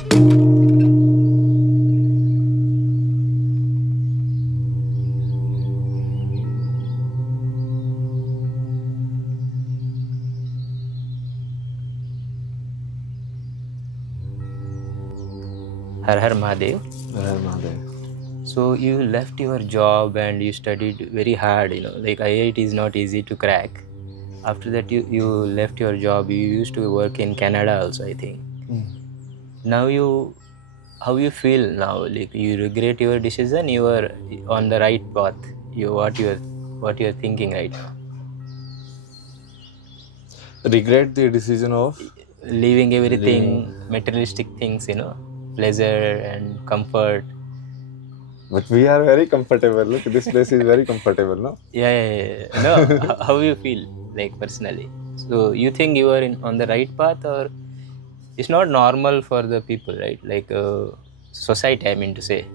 Har Har Mahadev. Har Mahadev. So you left your job and you studied very hard, like IIT is not easy to crack. After that you left your job. You used to work in Canada also, I think. Now how you feel now? Like you regret your decision? You are on the right path? What you're thinking right now? Regret the decision of Leaving everything, materialistic things, pleasure and comfort. But we are very comfortable. Look, this place is very comfortable, no? Yeah. No, how you feel, like personally? So you think you are on the right path, or it's not normal for the people, right? Like society, I mean to say,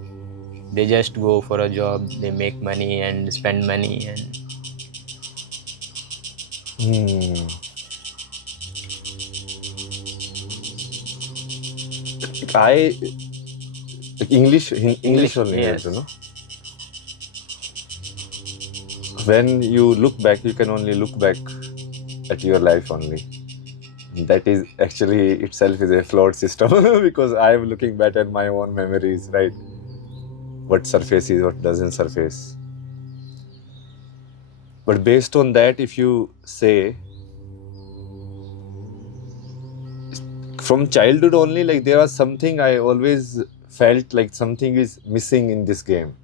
they just go for a job, they make money and spend money, and English only, yes. When you look back, you can only look back at your life only. That is actually itself is a flawed system because I am looking back at my own memories, right? What surfaces, what doesn't surface. But based on that, if you say, from childhood only, like there was something I always felt like something is missing in this game.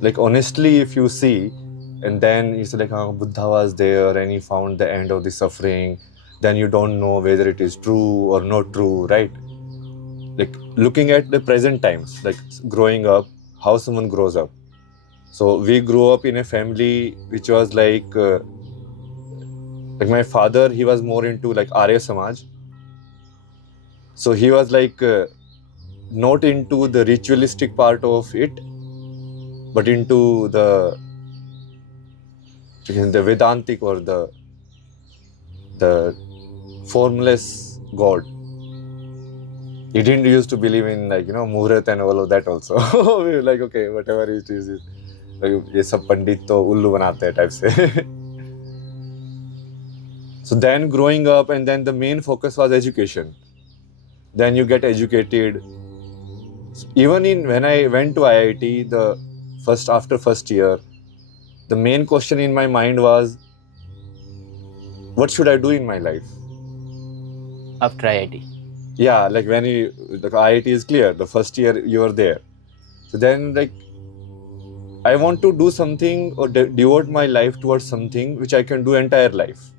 Like honestly, if you see, and then you say like, Buddha was there and he found the end of the suffering, then you don't know whether it is true or not true, right? Like looking at the present times, like growing up, how someone grows up. So we grew up in a family which was like my father, he was more into like Arya Samaj. So he was like not into the ritualistic part of it, but into the Vedantic or the formless God. He didn't used to believe in like Muhurat and all of that also. We were like, okay, whatever it is, like ये सब पंडित तो उल्लू बनाते हैं type से. So then growing up, and then the main focus was education. Then you get educated. Even when I went to IIT, after first year, the main question in my mind was, what should I do in my life? After IIT? Yeah, like when the IIT is clear, the first year you are there. So then like, I want to do something or devote my life towards something which I can do entire life.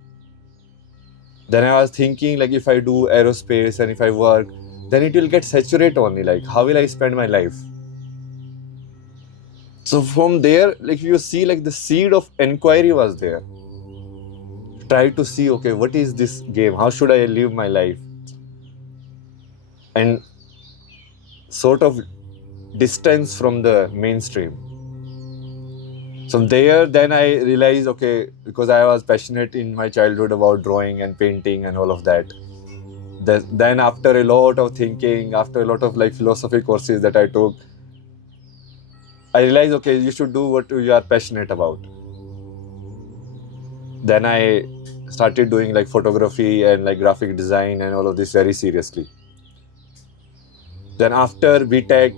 Then I was thinking like, if I do aerospace and if I work, then it will get saturated only. Like, how will I spend my life? So from there, like you see, like the seed of inquiry was there. Try to see, okay, what is this game? How should I live my life? And sort of distance from the mainstream. So there, then I realized, okay, because I was passionate in my childhood about drawing and painting and all of that. Then after a lot of thinking, after a lot of like philosophy courses that I took, I realized, okay, you should do what you are passionate about. Then I started doing like photography and like graphic design and all of this very seriously. Then after BTech,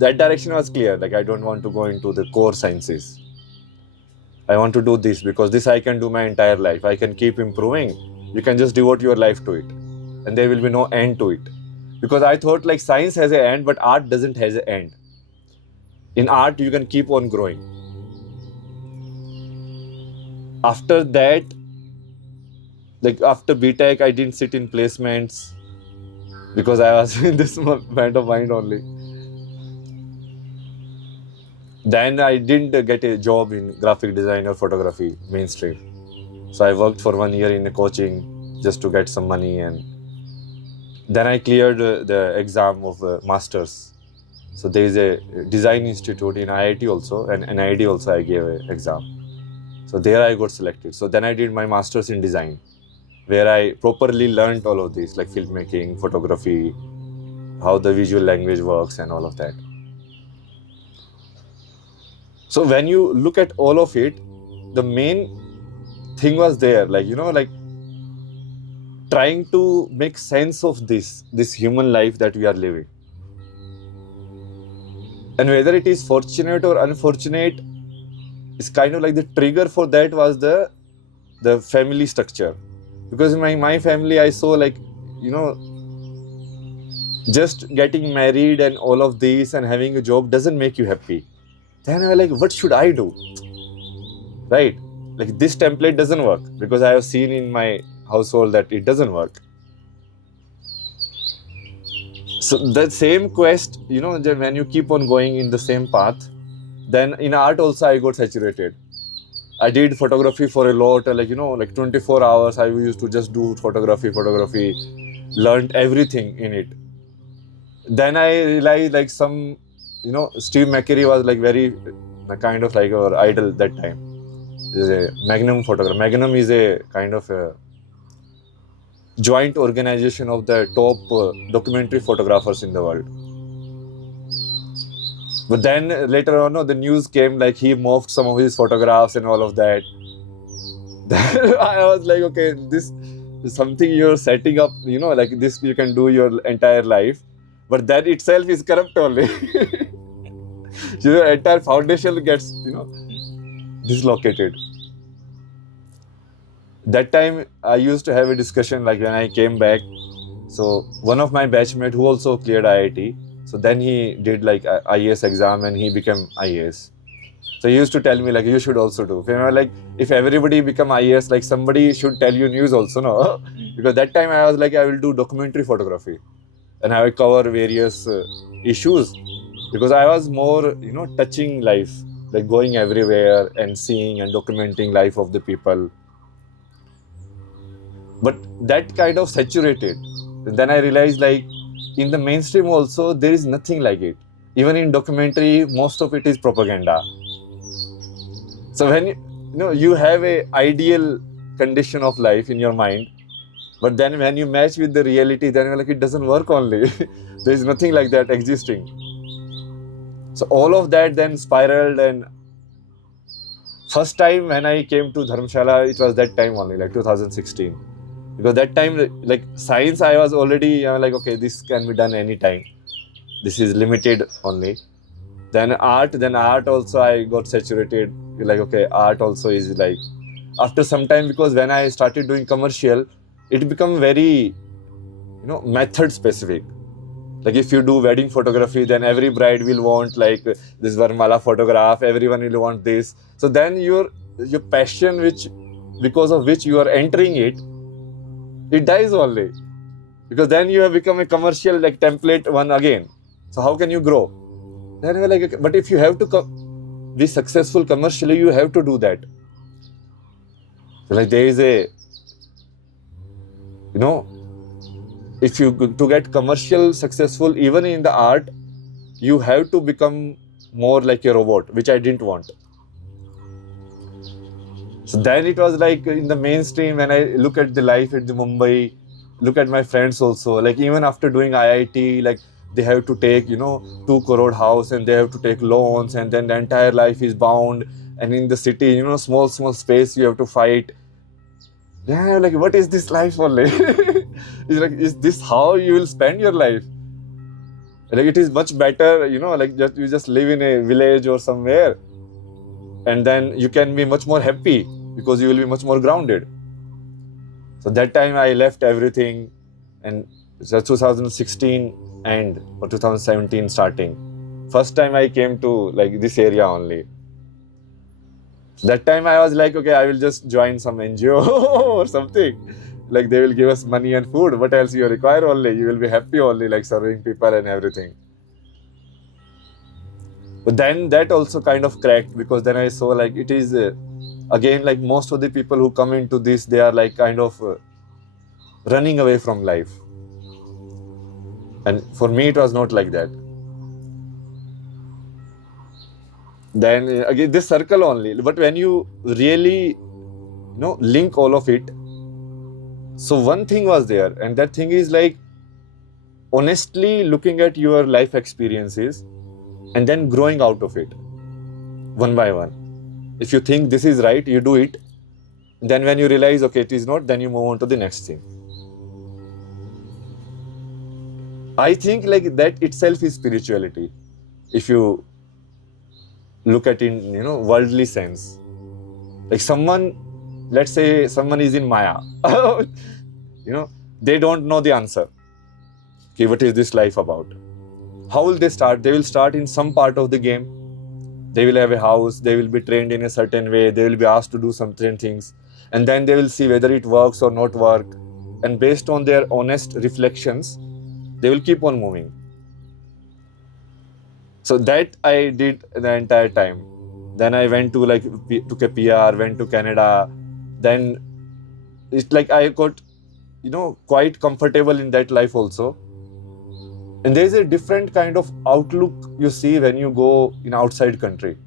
that direction was clear. Like I don't want to go into the core sciences. I want to do this because this I can do my entire life. I can keep improving. You can just devote your life to it. And there will be no end to it. Because I thought like science has an end, but art doesn't have an end. In art, you can keep on growing. After that, like after BTech, I didn't sit in placements because I was in this kind of mind only. Then I didn't get a job in graphic design or photography, mainstream. So I worked for 1 year in a coaching just to get some money, and then I cleared the exam of masters. So there is a design institute in IIT also, and NID also I gave an exam. So there I got selected. So then I did my masters in design where I properly learned all of this, like filmmaking, photography, how the visual language works and all of that. So when you look at all of it, the main thing was there, like, like trying to make sense of this human life that we are living. And whether it is fortunate or unfortunate, it's kind of like the trigger for that was the family structure. Because in my family, I saw like, just getting married and all of this and having a job doesn't make you happy. Then I was like, what should I do? Right? Like this template doesn't work, because I have seen in my household that it doesn't work. So that same quest, when you keep on going in the same path, then in art also I got saturated. I did photography for a lot, like 24 hours I used to just do photography, learned everything in it. Then I realized like Steve McCurry was like very kind of like our idol that time. Is a Magnum photographer. Magnum is a kind of a joint organization of the top documentary photographers in the world. But then later on, the news came like he morphed some of his photographs and all of that. Then I was like, okay, this is something you're setting up, like this you can do your entire life. But that itself is corrupt only. Your entire foundation gets, dislocated. That time I used to have a discussion like when I came back. So one of my batchmates who also cleared IIT, so then he did like IAS exam and he became IAS. So he used to tell me like you should also do. Like if everybody become IAS, like somebody should tell you news also, no? Because that time I was like I will do documentary photography and I will cover various issues, because I was more touching life, like going everywhere and seeing and documenting life of the people. But that kind of saturated. Then I realized like in the mainstream also there is nothing like it. Even in documentary, most of it is propaganda. So when you have a ideal condition of life in your mind, but then when you match with the reality, then you're like it doesn't work only. There is nothing like that existing. So all of that then spiraled, and first time when I came to Dharamshala, it was that time only, like 2016. Because that time, like science, I was already like, okay, this can be done anytime. This is limited only. Then art also I got saturated. Like, okay, art also is like, after some time, because when I started doing commercial, it became very, method specific. Like if you do wedding photography, then every bride will want like this Varmala photograph, everyone will want this. So then your passion, because of which you are entering it dies only, because then you have become a commercial like template one again. So how can you grow? Then we're like, okay, but if you have to be successful commercially, you have to do that. So like there is a, if you to get commercial successful even in the art, you have to become more like a robot, which I didn't want. So then it was like in the mainstream, when I look at the life at the Mumbai, look at my friends also, like even after doing IIT, like they have to take, 2 crore house and they have to take loans, and then the entire life is bound. And in the city, small space, you have to fight. Yeah, like what is this life only? It's like, is this how you will spend your life? Like it is much better, like you just live in a village or somewhere, and then you can be much more happy because you will be much more grounded. So that time I left everything, and it's 2016 end or 2017 starting. First time I came to like this area only. That time I was like, okay, I will just join some NGO or something. Like they will give us money and food. What else you require only? You will be happy only, like serving people and everything. But then that also kind of cracked, because then I saw like it is, again, like most of the people who come into this, they are like kind of running away from life. And for me, it was not like that. Then again, this circle only. But when you really, link all of it, So one thing was there, and that thing is like honestly looking at your life experiences and then growing out of it one by one. If you think this is right, you do it. Then when you realize, okay, it is not, then you move on to the next thing. I think like that itself is spirituality. If you look at it in, worldly sense. Like someone, let's say someone is in Maya, they don't know the answer. Okay, what is this life about? How will they start? They will start in some part of the game. They will have a house, they will be trained in a certain way, they will be asked to do certain things, and then they will see whether it works or not work. And based on their honest reflections, they will keep on moving. So that I did the entire time. Then I went to took a PR, went to Canada. Then it's like I got, quite comfortable in that life also. And there is a different kind of outlook you see when you go in outside country,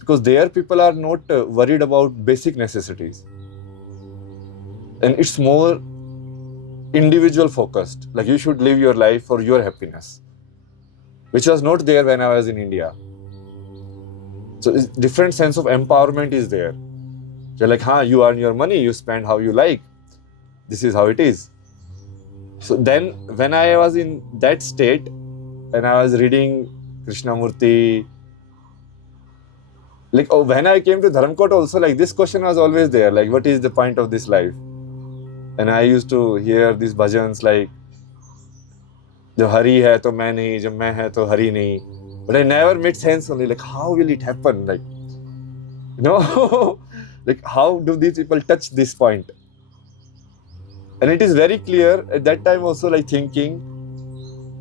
because there people are not worried about basic necessities, and it's more individual focused. Like you should live your life for your happiness, which was not there when I was in India. So it's different sense of empowerment is there. You're like, you earn your money, you spend how you like. This is how it is. So then when I was in that state and I was reading Krishnamurti, when I came to Dharmkot also, like this question was always there, like what is the point of this life? And I used to hear these bhajans like, "Jo Hari hai to main nahi, jo main hai to Hari nahi." But I never made sense only, like how will it happen? Like, like how do these people touch this point? And it is very clear at that time also, like thinking,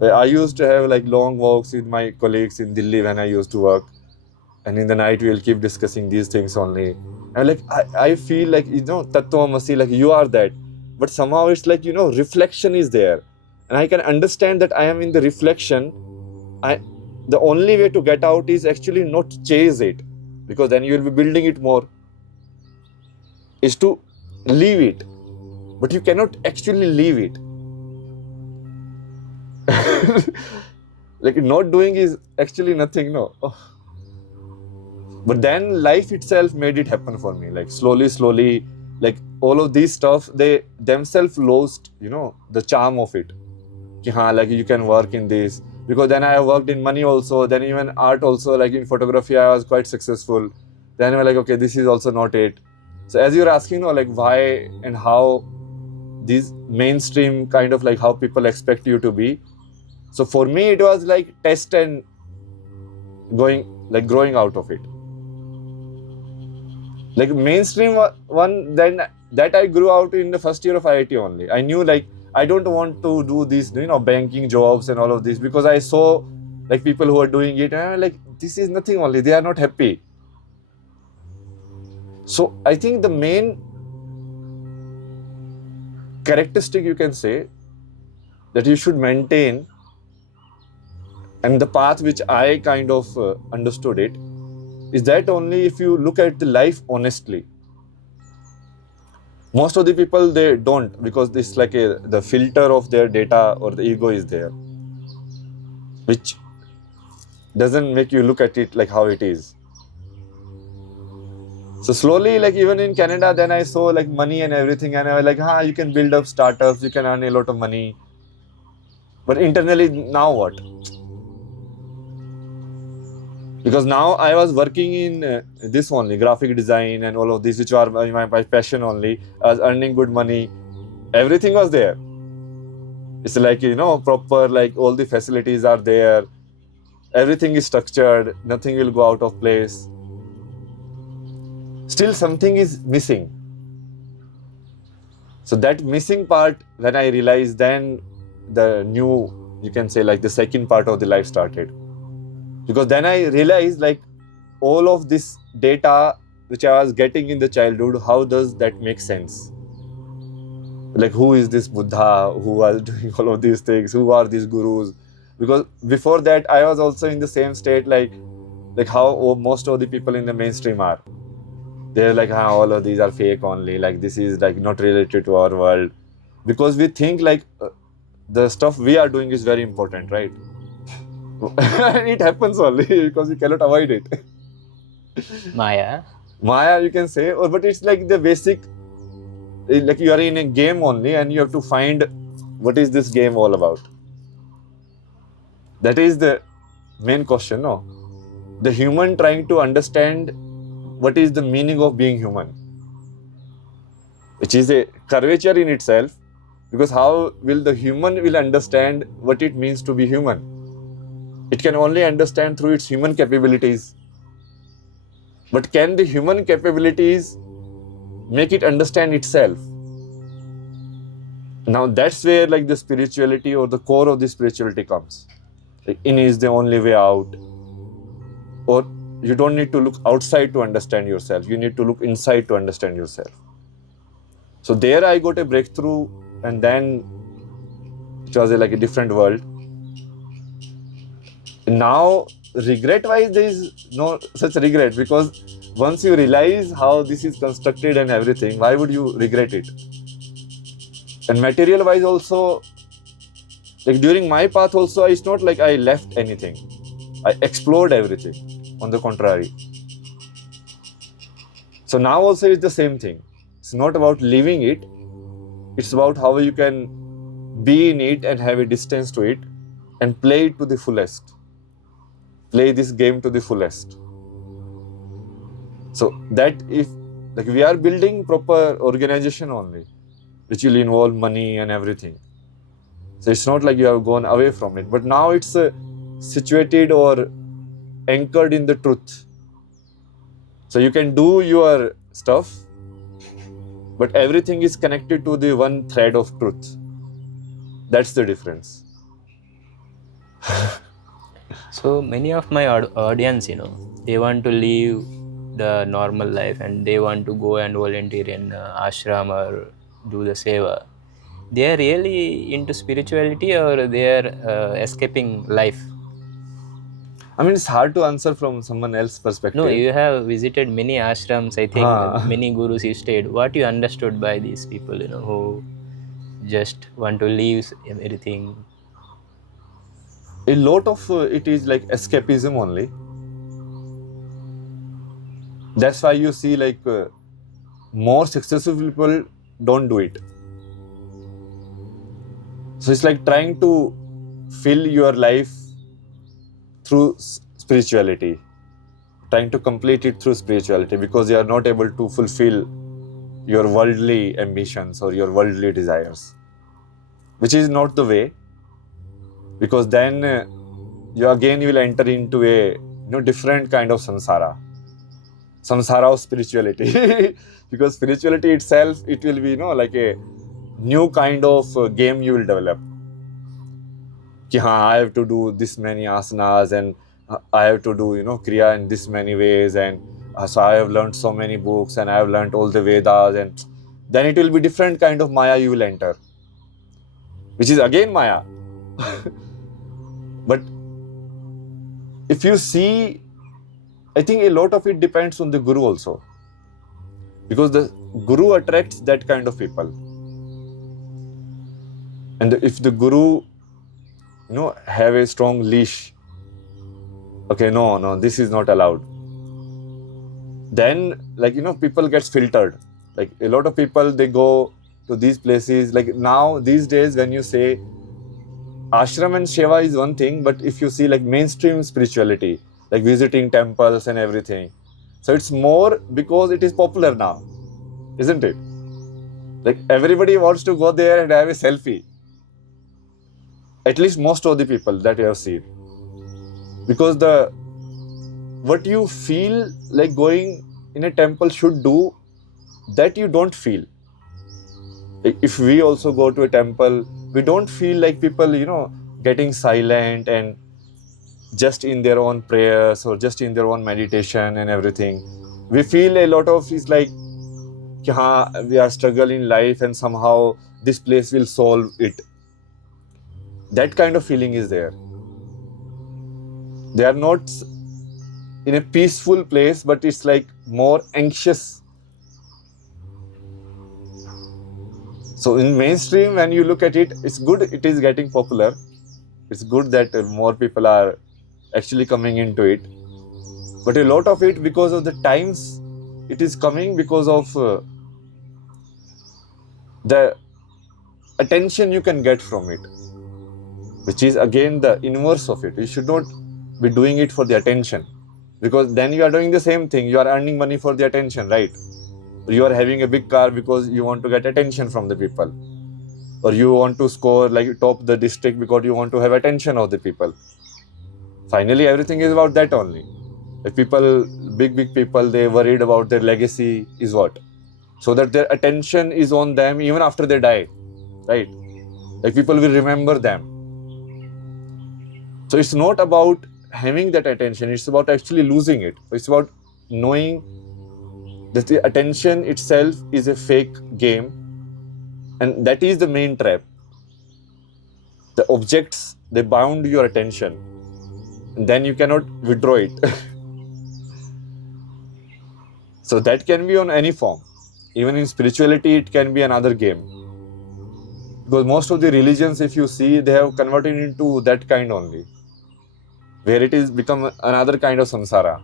I used to have like long walks with my colleagues in Delhi when I used to work. And in the night, we'll keep discussing these things only. And like, I feel like, Tattvamasi, like you are that. But somehow it's like, reflection is there. And I can understand that I am in the reflection. The only way to get out is actually not chase it, because then you will be building it more. Is to leave it. But you cannot actually leave it. Like not doing is actually nothing, no. But then life itself made it happen for me. Like slowly, like all of these stuff, they themselves lost, the charm of it. Like you can work in this. Because then I worked in money also, then even art also, like in photography, I was quite successful. Then I was like, okay, this is also not it. So as you're asking, like why and how these mainstream kind of like how people expect you to be. So for me, it was like test and growing out of it. Like mainstream one, then that I grew out in the first year of IIT only. I knew like I don't want to do these, banking jobs and all of this, because I saw like people who are doing it and I'm like, this is nothing only. They are not happy. So I think the main characteristic you can say that you should maintain, and the path which I kind of understood it, is that only if you look at the life honestly. Most of the people, they don't, because it's like the filter of their data or the ego is there, which doesn't make you look at it like how it is. So slowly, like even in Canada, then I saw like money and everything, and I was like, you can build up startups, you can earn a lot of money. But internally, now what? Because now I was working in this only, graphic design and all of this, which are my passion only. I was earning good money. Everything was there. It's like, proper, like all the facilities are there. Everything is structured. Nothing will go out of place. Still something is missing. So that missing part, when I realized, then the new, you can say like the second part of the life started. Because then I realized like all of this data which I was getting in the childhood, how does that make sense? Like who is this Buddha who was doing all of these things? Who are these gurus? Because before that I was also in the same state, like how most of the people in the mainstream are. They're like, all of these are fake only, like this is like not related to our world. because we think like the stuff we are doing is very important, right? It happens only because we cannot avoid it. Maya. Maya, you can say, but it's like the basic, like you are in a game only and you have to find what is this game all about. That is the main question, no? The human trying to understand what is the meaning of being human, which is a curvature in itself, because how will the human will understand what it means to be human? It can only understand through its human capabilities. But can the human capabilities make it understand itself? Now that's where like the spirituality or the core of the spirituality comes. Like, in is the only way out. Or you don't need to look outside to understand yourself. You need to look inside to understand yourself. So there I got a breakthrough, and then it was like a different world. Now, regret-wise, there is no such regret, because once you realize how this is constructed and everything, why would you regret it? And material-wise also, like during my path also, it's not like I left anything. I explored everything. On the contrary. So now also it's the same thing. It's not about living it. It's about how you can be in it and have a distance to it and play it to the fullest. Play this game to the fullest. So that if like we are building proper organization only, which will involve money and everything. So it's not like you have gone away from it, but now it's situated or anchored in the truth. So you can do your stuff, but everything is connected to the one thread of truth. That's the difference. So many of my audience, they want to live the normal life and they want to go and volunteer in ashram or do the seva. They are really into spirituality, or they are escaping life? I mean, it's hard to answer from someone else's perspective. No, you have visited many ashrams, I think. Many gurus you stayed. What you understood by these people, who just want to leave everything? A lot of it is like escapism only. That's why you see like more successful people don't do it. So it's like trying to fill your life through spirituality, trying to complete it through spirituality, because you are not able to fulfill your worldly ambitions or your worldly desires, which is not the way, because then you will enter into a different kind of samsara of spirituality. Because spirituality itself, it will be like a new kind of game you will develop. I have to do this many asanas, and I have to do kriya in this many ways, and so I have learned so many books, and I have learned all the Vedas, and then it will be different kind of Maya you will enter, which is again Maya. But if you see, I think a lot of it depends on the guru also, because the guru attracts that kind of people. And if the guru have a strong leash, okay, no, this is not allowed, then people gets filtered. Like a lot of people, they go to these places. Like now these days, when you say ashram and seva is one thing, but if you see like mainstream spirituality, like visiting temples and everything, so it's more because it is popular now, isn't it? Like everybody wants to go there and have a selfie. At least most of the people that you have seen, because what you feel like going in a temple should do, that you don't feel. If we also go to a temple, we don't feel like people getting silent and just in their own prayers or just in their own meditation and everything. We feel a lot of is like we are struggling in life and somehow this place will solve it. That kind of feeling is there. They are not in a peaceful place, but it's like more anxious. So in mainstream, when you look at it, it's good it is getting popular. It's good that more people are actually coming into it. But a lot of it, because of the times it is coming, because of the attention you can get from it, which is again the inverse of it. You should not be doing it for the attention, because then you are doing the same thing. You are earning money for the attention, right? You are having a big car because you want to get attention from the people, or you want to score like top the district because you want to have attention of the people. Finally, everything is about that only. If people, big people, they worried about their legacy is what? So that their attention is on them even after they die, right? Like people will remember them. So it's not about having that attention, it's about actually losing it. It's about knowing that the attention itself is a fake game, and that is the main trap. The objects, they bound your attention, and then you cannot withdraw it. So that can be on any form. Even in spirituality, it can be another game. Because most of the religions, if you see, they have converted into that kind only, where it is become another kind of samsara,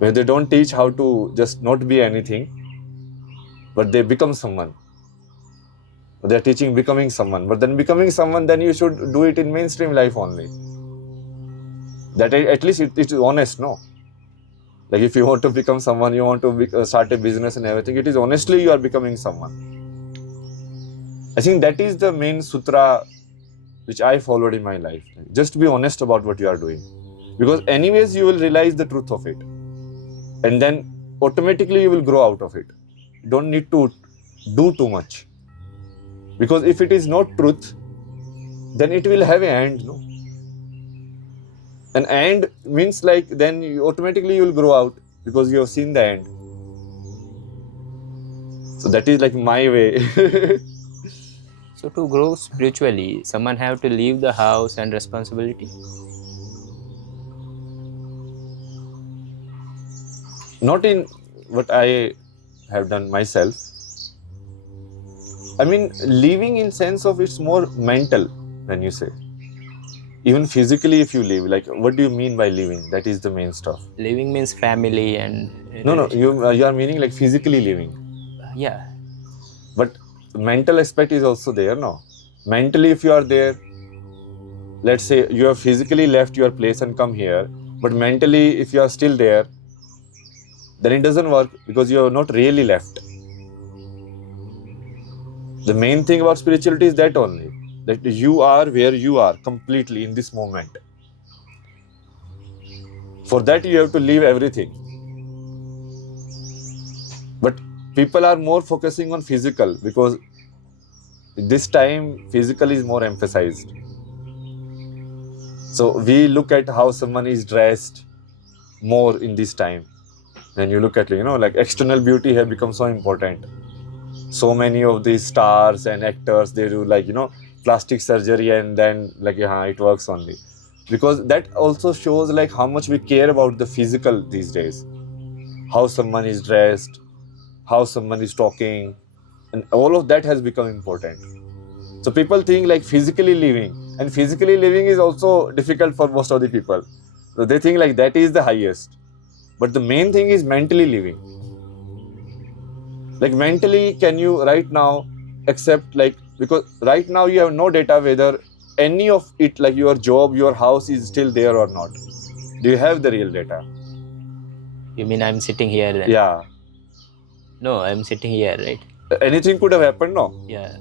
where they don't teach how to just not be anything, but they become someone. They're teaching becoming someone, but then becoming someone, then you should do it in mainstream life only. That at least it is honest, no? Like if you want to become someone, you want to start a business and everything, it is honestly you are becoming someone. I think that is the main sutra which I followed in my life. Just be honest about what you are doing, because anyways you will realize the truth of it, and then automatically you will grow out of it. You don't need to do too much, because if it is not truth, then it will have an end, no? An end means like then automatically you will grow out, because you have seen the end. So that is like my way. So to grow spiritually, someone have to leave the house and responsibility? Not in what I have done myself. I mean, living in sense of it's more mental when you say. Even physically, if you live, like what do you mean by living? That is the main stuff. Living means family and... No, you are meaning like physically living. Yeah. But mental aspect is also there, no? Mentally, if you are there, let's say you have physically left your place and come here, but mentally, if you are still there, then it doesn't work, because you have not really left. The main thing about spirituality is that only, that you are where you are completely in this moment. For that, you have to leave everything. But people are more focusing on physical, because this time physical is more emphasized. So we look at how someone is dressed more in this time. When you look at, like external beauty has become so important. So many of these stars and actors, they do like, plastic surgery, and then like, it works only. Because that also shows like how much we care about the physical these days. How someone is dressed, how someone is talking, and all of that has become important. So people think like physically living, and physically living is also difficult for most of the people. So they think like that is the highest. But the main thing is mentally living. Like mentally, can you right now accept, like, because right now you have no data whether any of it, like your job, your house is still there or not. Do you have the real data? You mean I'm sitting here then? Yeah. No, I'm sitting here, right? Anything could have happened, no? Yeah.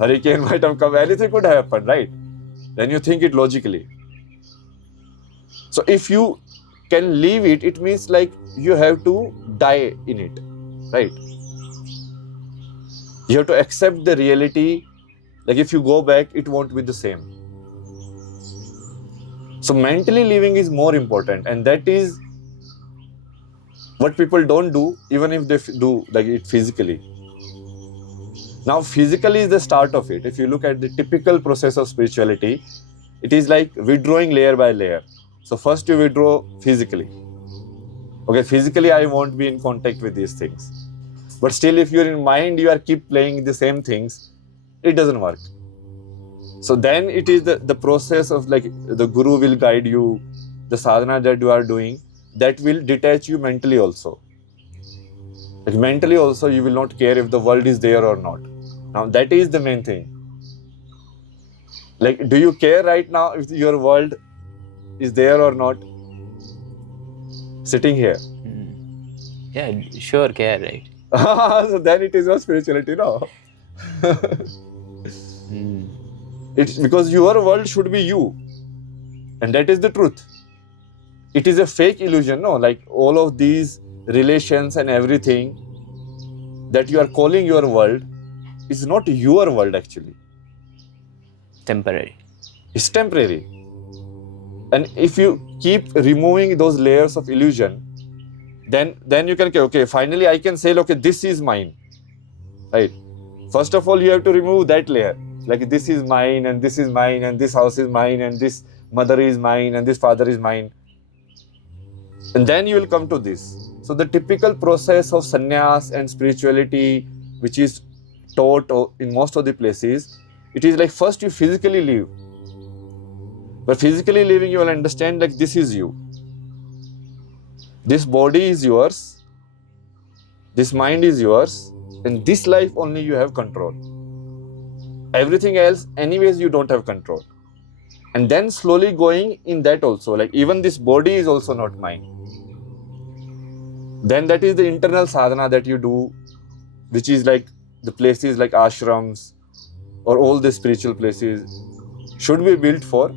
Hurricane might have come, anything could have happened, right? Then you think it logically. So if you can leave it, it means like you have to die in it, right? You have to accept the reality. Like if you go back, it won't be the same. So mentally living is more important, and that is what people don't do, even if they do like it physically. Now physically is the start of it. If you look at the typical process of spirituality, it is like withdrawing layer by layer. So first you withdraw physically. Okay, physically I won't be in contact with these things. But still, if you're in mind, you are keep playing the same things, it doesn't work. So then it is the process of like the guru will guide you, the sadhana that you are doing, that will detach you mentally also. Like mentally also, you will not care if the world is there or not. Now that is the main thing. Like, do you care right now if your world is there or not? Sitting here. Yeah, sure, care, right? So then it is not spirituality, no? It's because your world should be you. And that is the truth. It is a fake illusion, no? Like all of these relations and everything that you are calling your world is not your world actually. Temporary. It's temporary. And if you keep removing those layers of illusion, then you can, okay, finally I can say, okay, this is mine. Right? First of all, you have to remove that layer. Like this is mine and this is mine and this house is mine and this mother is mine and this father is mine. And then you will come to this. So the typical process of sannyas and spirituality, which is taught in most of the places, it is like first you physically live. But physically living, you will understand like this is you. This body is yours. This mind is yours. In this life only you have control. Everything else, anyways, you don't have control. And then slowly going in that also, like even this body is also not mine. Then that is the internal sadhana that you do, which is like the places like ashrams or all the spiritual places should be built for.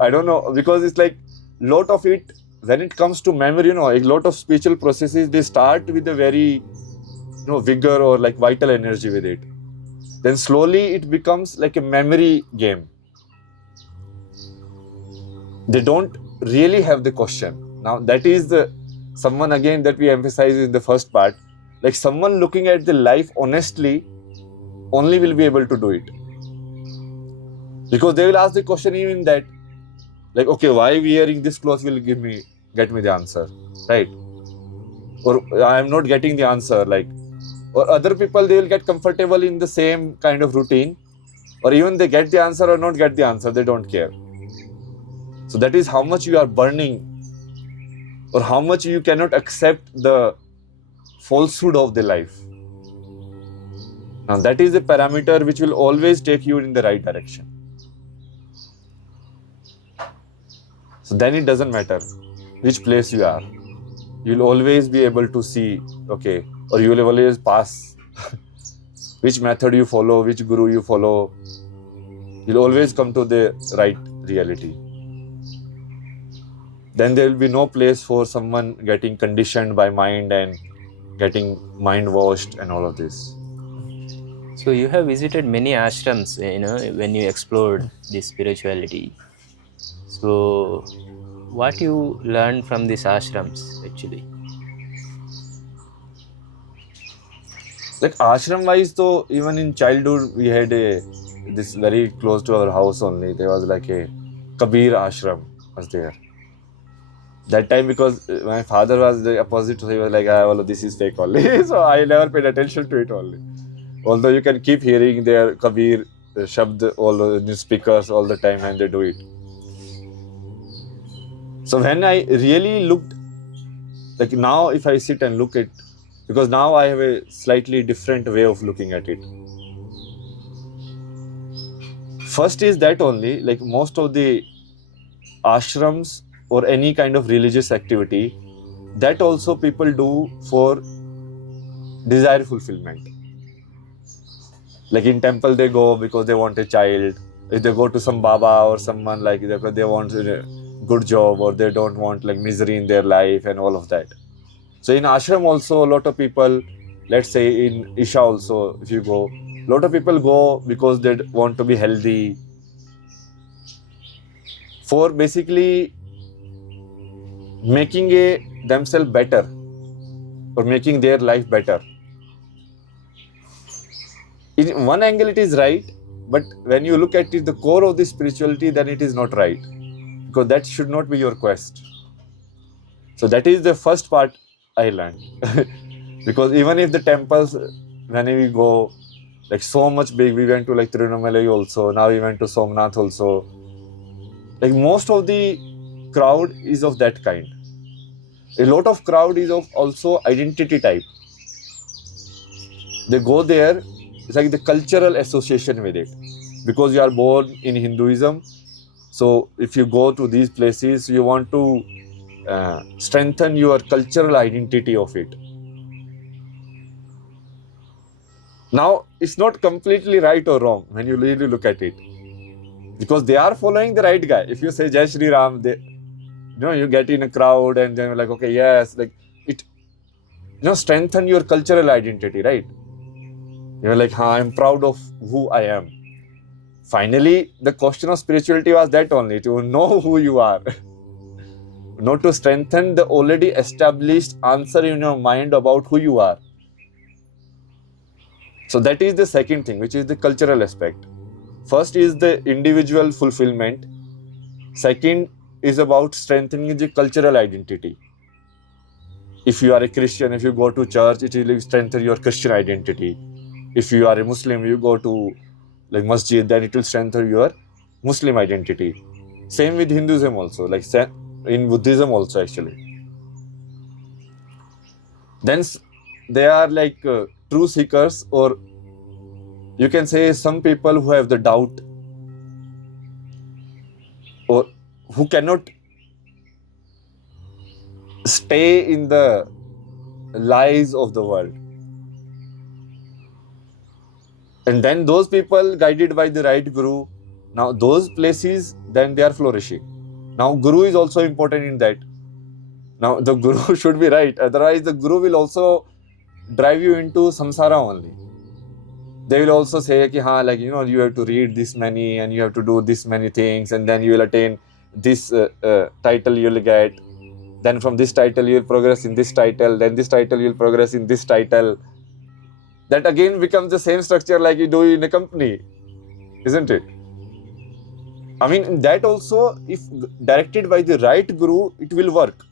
I don't know, because it's like lot of it, when it comes to memory, a lot of spiritual processes, they start with a very, vigor or like vital energy with it. Then slowly it becomes like a memory game. They don't really have the question. Now that is the someone again that we emphasize in the first part, like someone looking at the life honestly only will be able to do it. Because they will ask the question even that, like, okay, why wearing this clothes will get me the answer, right? Or I am not getting the answer, like, or other people, they will get comfortable in the same kind of routine, or even they get the answer or not get the answer, they don't care. So that is how much you are burning, or how much you cannot accept the falsehood of the life. Now that is a parameter which will always take you in the right direction. So then it doesn't matter which place you are. You'll always be able to see, okay, or you will always pass which method you follow, which guru you follow. You'll always come to the right reality. Then there will be no place for someone getting conditioned by mind and getting mind washed and all of this. So you have visited many ashrams, when you explored this spirituality. So what you learned from these ashrams actually? Like ashram wise though, even in childhood we had this very close to our house only, there was like a Kabir ashram was there. That time, because my father was the opposite, so he was like, well, this is fake only. So I never paid attention to it only. Although you can keep hearing their Kabir Shabd, all the new speakers all the time, and they do it. So when I really looked, like now if I sit and look at, because now I have a slightly different way of looking at it. First is that only, like most of the ashrams or any kind of religious activity, that also people do for desire fulfillment. Like in temple they go because they want a child. If they go to some Baba or someone like that, they want a good job, or they don't want like misery in their life and all of that. So in ashram also, a lot of people, let's say in Isha also, if you go, a lot of people go because they want to be healthy, for basically making themselves better or making their life better. In one angle it is right, but when you look at it, the core of the spirituality, then it is not right, because that should not be your quest. So that is the first part I learned. Because even if the temples, when we go, like so much big, we went to like Tirunamalai also, now we went to Somnath also. Like most of the crowd is of that kind. A lot of crowd is of also identity type. They go there, it's like the cultural association with it. Because you are born in Hinduism, so if you go to these places, you want to strengthen your cultural identity of it. Now, it's not completely right or wrong when you really look at it. Because they are following the right guy. If you say Jai Shri Ram, you get in a crowd and then like, okay, yes, like it, strengthen your cultural identity, right? You're like, I'm proud of who I am. Finally, the question of spirituality was that only, to know who you are. Not to strengthen the already established answer in your mind about who you are. So that is the second thing, which is the cultural aspect. First is the individual fulfillment. Second is about strengthening the cultural identity. If you are a Christian, if you go to church, it will strengthen your Christian identity. If you are a Muslim, you go to like masjid, then it will strengthen your Muslim identity. Same with Hinduism also, like in Buddhism also actually. Then they are like true seekers, or you can say some people who have the doubt, or who cannot stay in the lies of the world. And then those people guided by the right guru, now those places, then they are flourishing. Now guru is also important in that. Now the guru should be right, otherwise the guru will also drive you into samsara only. They will also say, you have to read this many and you have to do this many things, and then you will attain this title you will get. Then from this title you will progress in this title, then this title you will progress in this title. That again becomes the same structure like you do in a company, isn't it? I mean, that also, if directed by the right guru, it will work.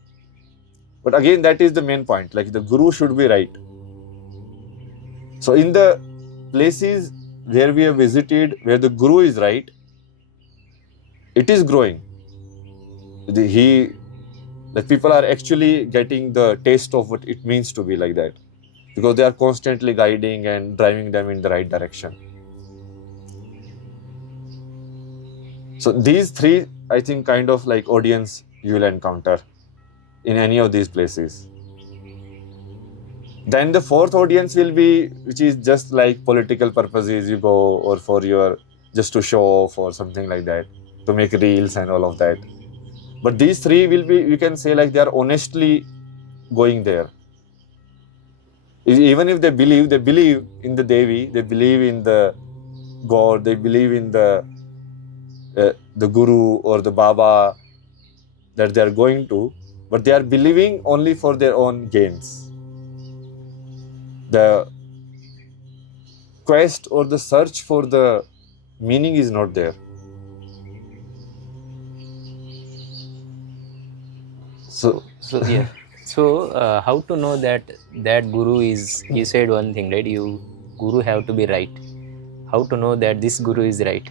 But again, that is the main point, like the guru should be right. So in the places where we have visited, where the guru is right, it is growing. People are actually getting the taste of what it means to be like that, because they are constantly guiding and driving them in the right direction. So these three, I think, kind of like audience you will encounter in any of these places. Then the fourth audience will be, which is just like political purposes you go, or for your, just to show off or something like that, to make reels and all of that. But these three will be, you can say, like they are honestly going there. Even if they believe in the Devi, they believe in the God, they believe in the Guru or the Baba that they are going to, but they are believing only for their own gains. The quest or the search for the meaning is not there. So yeah. So how to know that guru is, you said one thing, right? Guru have to be right. How to know that this guru is right?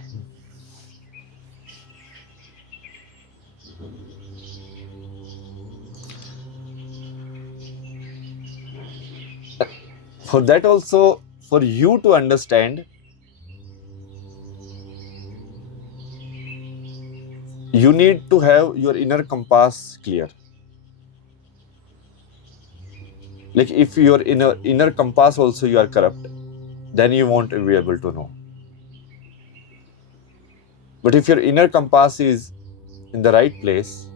for that also, for you to understand, you need to have your inner compass clear. Like if your inner compass also you are corrupt, then you won't be able to know. But if your inner compass is in the right place,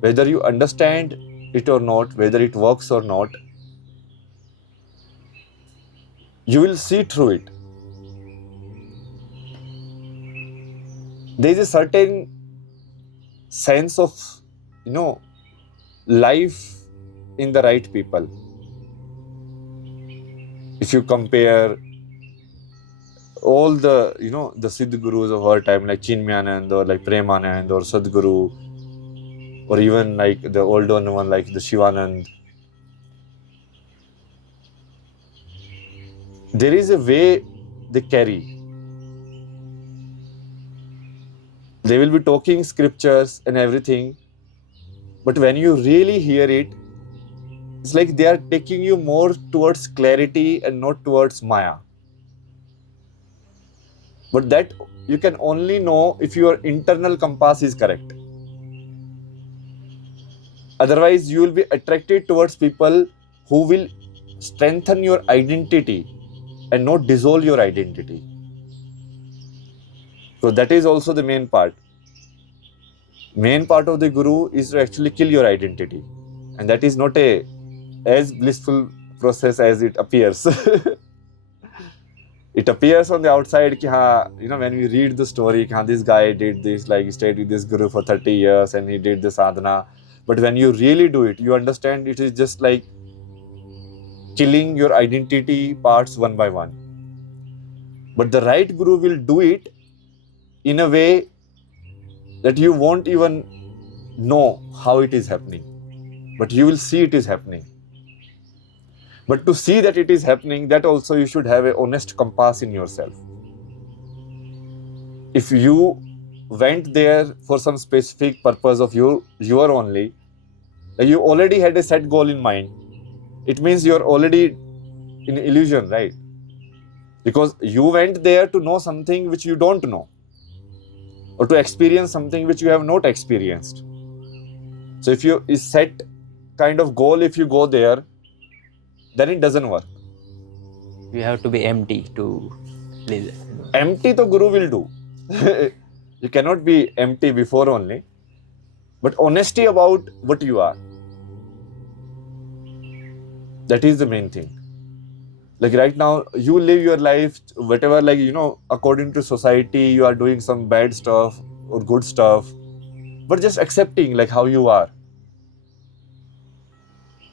whether you understand it or not, whether it works or not, you will see through it. There is a certain sense of, life in the right people. If you compare all the, the Siddh Gurus of our time, like Chinmayanand or like Premanand or Sadhguru, or even like the older one like the Shivanand, there is a way they carry. They will be talking scriptures and everything, but when you really hear it, it's like they are taking you more towards clarity and not towards Maya. But that you can only know if your internal compass is correct. Otherwise, you will be attracted towards people who will strengthen your identity and not dissolve your identity. So that is also the main part. Main part of the guru is to actually kill your identity. And that is not a as blissful process as it appears. It appears on the outside ki, when we read the story, this guy did this, like he stayed with this guru for 30 years and he did the sadhana. But when you really do it, you understand it is just like killing your identity parts one by one. But the right guru will do it in a way that you won't even know how it is happening. But you will see it is happening. But to see that it is happening, that also you should have an honest compass in yourself. If you went there for some specific purpose of your only, you already had a set goal in mind, it means you're already in illusion, right? Because you went there to know something which you don't know, or to experience something which you have not experienced. So if you is set kind of goal, if you go there, then it doesn't work. You have to be empty to live. Empty to guru will do. You cannot be empty before only, but honesty about what you are. That is the main thing. Like right now, you live your life, whatever, like, according to society, you are doing some bad stuff or good stuff, but just accepting like how you are.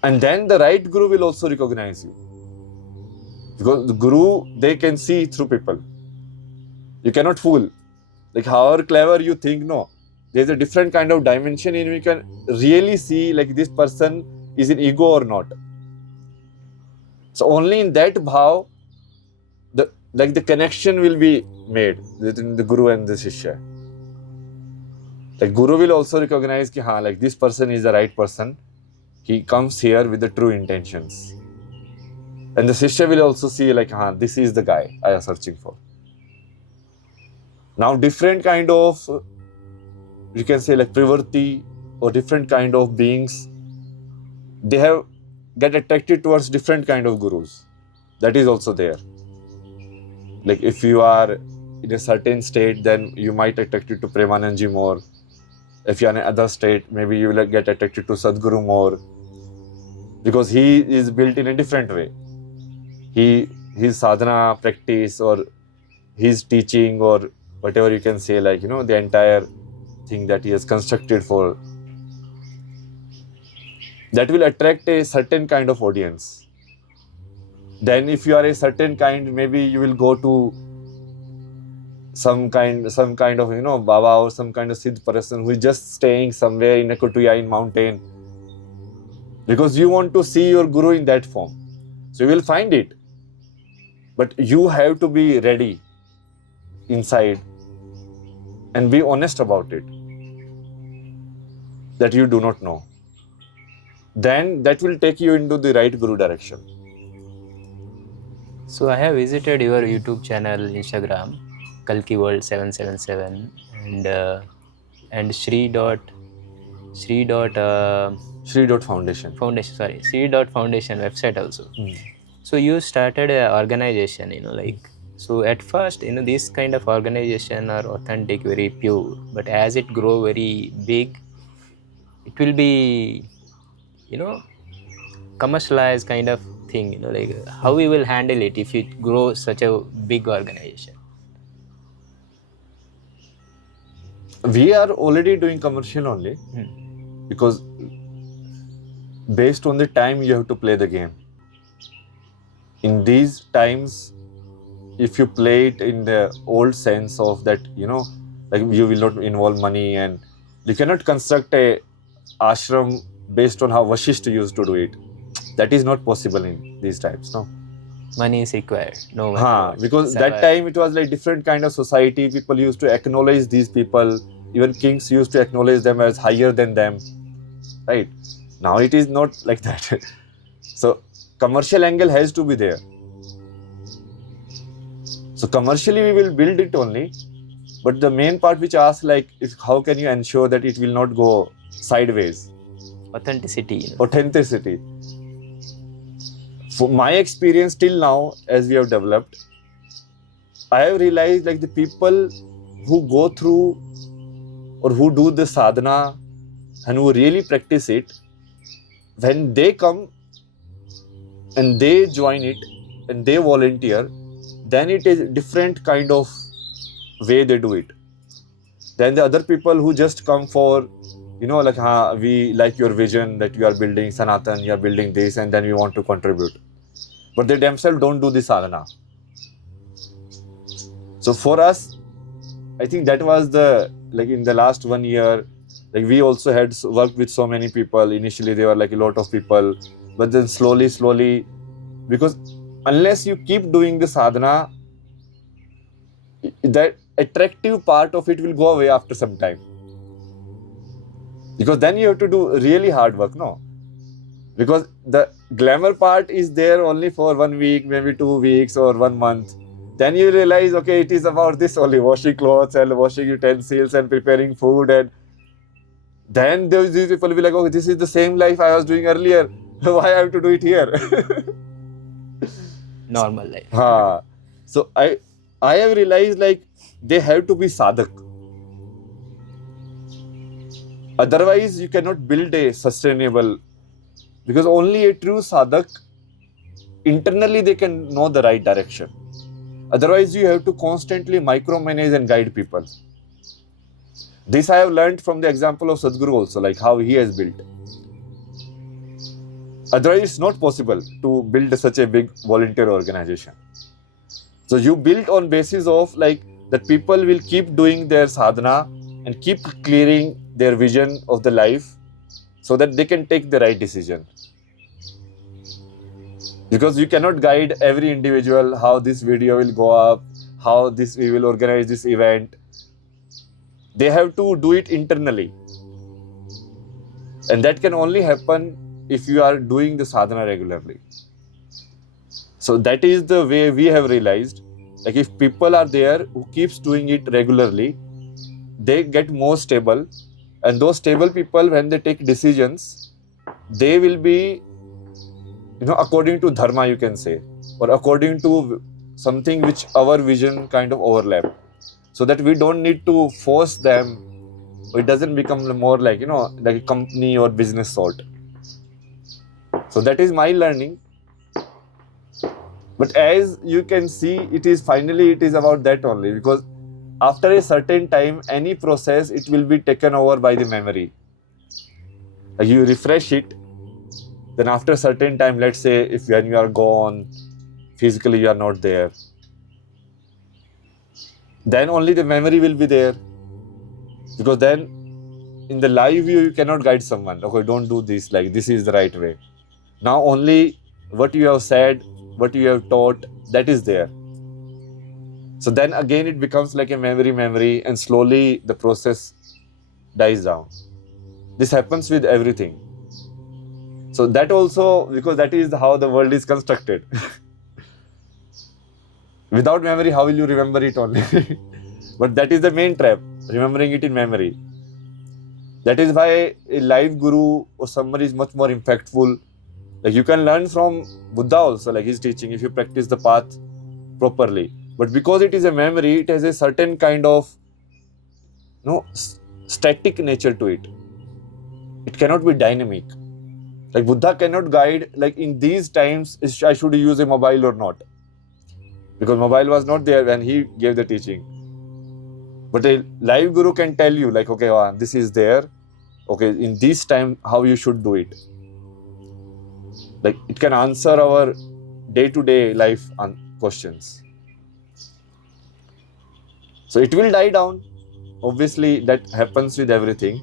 And then the right guru will also recognize you. Because the guru, they can see through people. You cannot fool. Like however clever you think, no. There's a different kind of dimension in which you can really see like this person is in ego or not. So only in that bhav, the connection will be made between the guru and the shishya. Like guru will also recognize ki, like this person is the right person. He comes here with the true intentions. And the shishya will also see like, this is the guy I am searching for. Now different kind of, you can say like pravrti or different kind of beings, they get attracted towards different kind of gurus. That is also there. Like if you are in a certain state, then you might attracted to Premanandji more. If you are in another state, maybe you will get attracted to Sadguru more. Because he is built in a different way. His sadhana practice or his teaching or whatever you can say, like, the entire thing that he has constructed for, that will attract a certain kind of audience. Then if you are a certain kind, maybe you will go to some kind of, Baba or some kind of Siddh person who is just staying somewhere in a kutuya in mountain. Because you want to see your guru in that form. So you will find it. But you have to be ready inside and be honest about it. That you do not know. Then that will take you into the right guru direction. So I have visited your YouTube channel, Instagram, Kalki World 777, and Shri Foundation. Foundation website also. So you started an organization, so at first, this kind of organization are authentic, very pure, but as it grow very big, it will be, commercialized kind of thing, how we will handle it if it grows such a big organization. We are already doing commercial only because based on the time you have to play the game. In these times, if you play it in the old sense of that, like you will not involve money and you cannot construct a ashram based on how Vashishtha used to do it. That is not possible in these times, no. Money is required, no matter what. Because that time it was like different kind of society. People used to acknowledge these people. Even kings used to acknowledge them as higher than them, right? Now it is not like that. So commercial angle has to be there. So commercially we will build it only, but the main part which asks like is how can you ensure that it will not go sideways? Authenticity. Authenticity. For my experience till now, as we have developed, I have realized like the people who go through or who do the sadhana and who really practice it, when they come and they join it and they volunteer, then it is a different kind of way they do it. Then the other people who just come for, like, we like your vision that you are building Sanatan, you are building this, and then we want to contribute. But they themselves don't do the sadhana. So for us, I think that was in the last 1 year, like we also had worked with so many people. Initially, there were like a lot of people, but then slowly, because unless you keep doing the sadhana, that attractive part of it will go away after some time. Because then you have to do really hard work, no? Because the glamour part is there only for 1 week, maybe 2 weeks or 1 month. Then you realize, okay, it is about this only, washing clothes and washing utensils and preparing food. And then these people will be like, oh, this is the same life I was doing earlier. Why I have to do it here? Normal life. So I have realized like they have to be sadhak. Otherwise, you cannot build a sustainable, because only a true sadhak, internally they can know the right direction. Otherwise, you have to constantly micromanage and guide people. This I have learned from the example of Sadhguru also, like how he has built. Otherwise, it's not possible to build such a big volunteer organization. So you build on basis of like that people will keep doing their sadhana and keep clearing their vision of the life so that they can take the right decision. Because you cannot guide every individual how this video will go up, how we will organize this event. They have to do it internally. And that can only happen if you are doing the sadhana regularly. So that is the way we have realized. Like if people are there who keeps doing it regularly, they get more stable. And those stable people, when they take decisions, they will be, according to dharma, you can say, or according to something which our vision kind of overlap. So that we don't need to force them. It doesn't become more like, like a company or business sort. So that is my learning. But as you can see, it is about that only, because after a certain time, any process, it will be taken over by the memory. Like you refresh it, then after a certain time, let's say when you are gone, physically you are not there, then only the memory will be there. Because then in the live view, you cannot guide someone. Okay, don't do this, like this is the right way. Now only what you have said, what you have taught, that is there. So then again it becomes like a memory, and slowly the process dies down. This happens with everything. So that also, because that is how the world is constructed. Without memory, how will you remember it only? But that is the main trap, remembering it in memory. That is why a live guru or somebody is much more impactful. Like you can learn from Buddha also, like his teaching, if you practice the path properly. But because it is a memory, it has a certain kind of static nature to it. It cannot be dynamic. Like Buddha cannot guide, like in these times, I should use a mobile or not. Because mobile was not there when he gave the teaching. But a live guru can tell you, like, okay, this is there. Okay, in this time, how you should do it. Like it can answer our day-to-day life questions. So it will die down. Obviously, that happens with everything.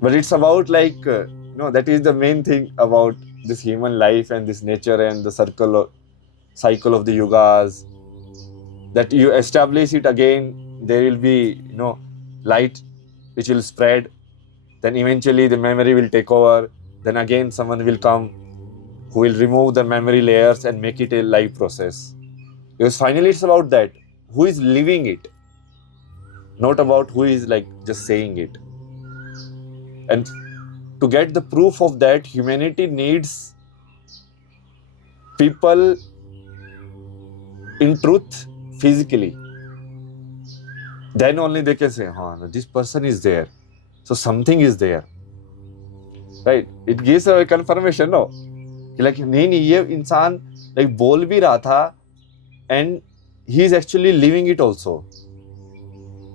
But it's about like, that is the main thing about this human life and this nature and the circle cycle of the yugas, that you establish it again, there will be, light which will spread, then eventually the memory will take over, then again someone will come who will remove the memory layers and make it a live process. Because finally it's about that, who is living it, not about who is like just saying it. And to get the proof of that, humanity needs people in truth physically. Then only they can say, no, this person is there, so something is there, right? It gives a confirmation, no? Like, नहीं, ये इंसान like बोल भी रहा था, and he is actually living it also,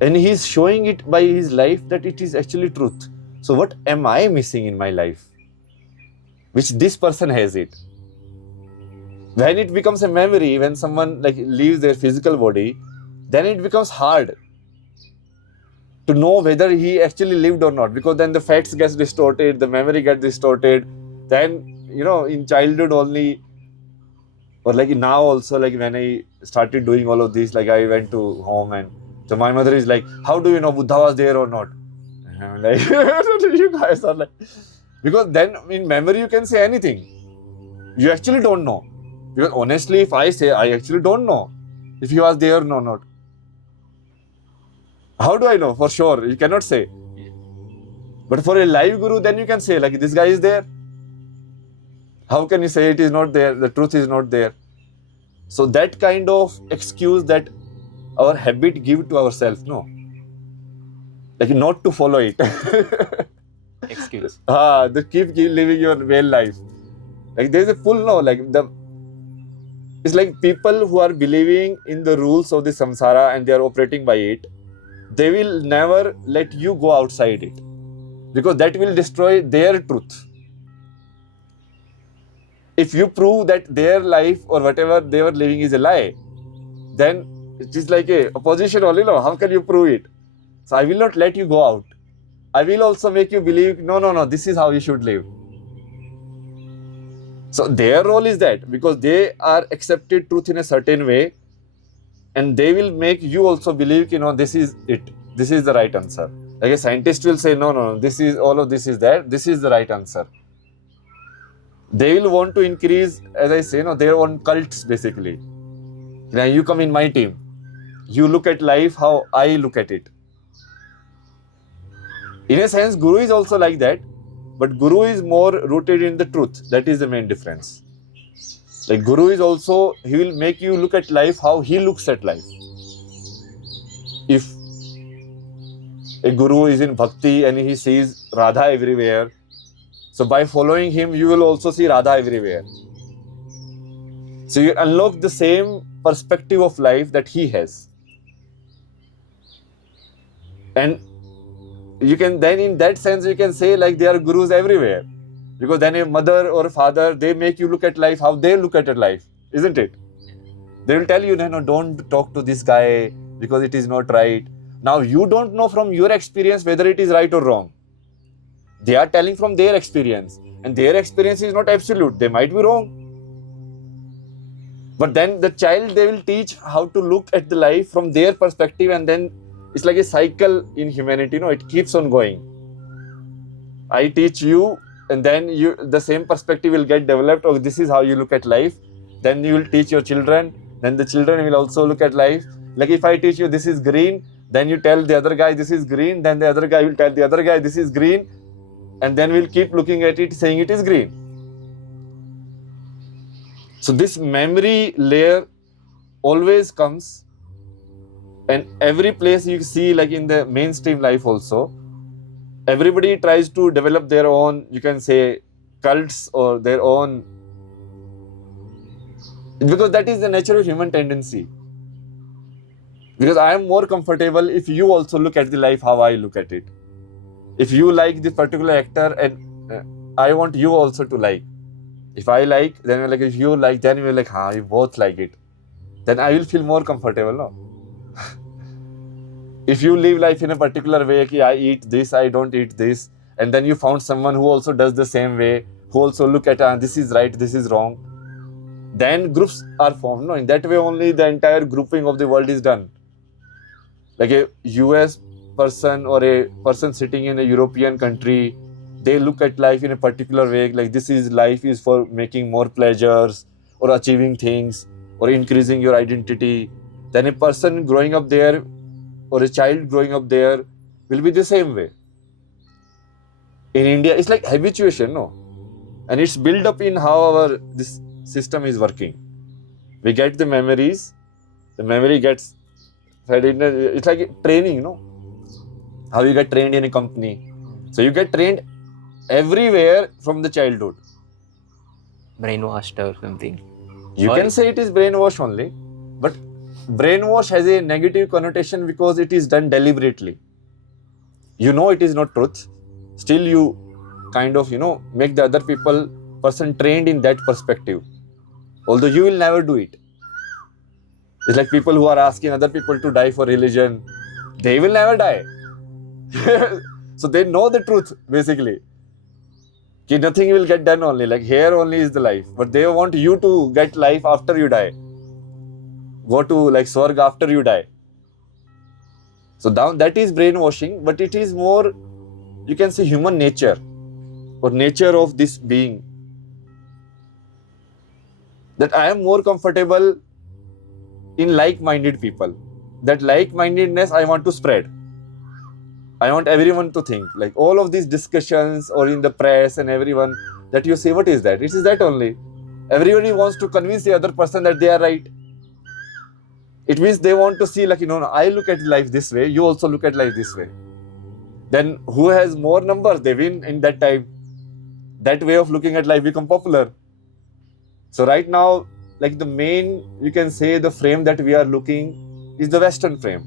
and he is showing it by his life that it is actually truth. So what am I missing in my life, which this person has it? When it becomes a memory, when someone like leaves their physical body, then it becomes hard to know whether he actually lived or not, because then the facts gets distorted, the memory gets distorted. Then, in childhood only, or like now also, like when I started doing all of this, like I went to home, and so my mother is like, how do you know Buddha was there or not? And I'm like, you guys are like, because then in memory you can say anything. You actually don't know. Because honestly, if I say, I actually don't know if he was there or not. How do I know for sure? You cannot say. But for a live guru, then you can say, like, this guy is there. How can you say it is not there? The truth is not there. So that kind of excuse that our habit give to ourselves, no? Like not to follow it. Excuse. To keep living your real life. Like there is a full no, like it's like people who are believing in the rules of the samsara and they are operating by it, they will never let you go outside it, because that will destroy their truth. If you prove that their life or whatever they were living is a lie, then it is like a opposition only, no? How can you prove it? So I will not let you go out. I will also make you believe, no, this is how you should live. So their role is that, because they are accepted truth in a certain way, and they will make you also believe, this is it. This is the right answer. Like a scientist will say, no, this is all of this is that. This is the right answer. They will want to increase, as I say, their own cults basically. Now you come in my team. You look at life how I look at it. In a sense, Guru is also like that, but Guru is more rooted in the truth. That is the main difference. Like Guru is also, he will make you look at life how he looks at life. If a Guru is in Bhakti and he sees Radha everywhere, so by following him, you will also see Radha everywhere. So you unlock the same perspective of life that he has. And you can then, in that sense, you can say like there are gurus everywhere. Because then a mother or a father, they make you look at life how they look at life, isn't it? They will tell you, no, don't talk to this guy because it is not right. Now you don't know from your experience whether it is right or wrong. They are telling from their experience, and their experience is not absolute. They might be wrong. But then the child, they will teach how to look at the life from their perspective, and then it's like a cycle in humanity, it keeps on going. I teach you, and then the same perspective will get developed. Oh, this is how you look at life. Then you will teach your children. Then the children will also look at life. Like if I teach you this is green, then you tell the other guy this is green. Then the other guy will tell the other guy this is green. And then we'll keep looking at it saying it is green. So this memory layer always comes, and every place you see, like in the mainstream life also, everybody tries to develop their own, you can say, cults or their own, because that is the natural human tendency. Because I am more comfortable if you also look at the life how I look at it. If you like this particular actor, and I want you also to like. If I like, then like, if you like, then we're like, we both like it. Then I will feel more comfortable, no? If you live life in a particular way, ki I eat this, I don't eat this, and then you found someone who also does the same way, who also look at this is right, this is wrong, then groups are formed. No, in that way only the entire grouping of the world is done. Like a US person or a person sitting in a European country, they look at life in a particular way, like this is life is for making more pleasures or achieving things or increasing your identity. Then a person growing up there or a child growing up there will be the same way. In India, it's like habituation, no? And it's built up in how this system is working. We get the memories, the memory gets fed in. It's like training, no? How you get trained in a company. So you get trained everywhere from the childhood. Brainwashed or something. You can say it is brainwash only, but brainwash has a negative connotation because it is done deliberately. You know it is not truth, still you kind of, make the other person trained in that perspective. Although you will never do it. It's like people who are asking other people to die for religion, they will never die. So they know the truth, basically. Nothing will get done only, like here only is the life. But they want you to get life after you die. Go to like Swarg after you die. So that is brainwashing, but it is more, you can say, human nature or nature of this being. That I am more comfortable in like-minded people. That like-mindedness I want to spread. I want everyone to think, like all of these discussions or in the press and everyone that you say, what is that? It is that only. Everybody wants to convince the other person that they are right. It means they want to see like, I look at life this way, you also look at life this way. Then who has more numbers, they win in that time. That way of looking at life become popular. So right now, like the main, you can say the frame that we are looking is the Western frame.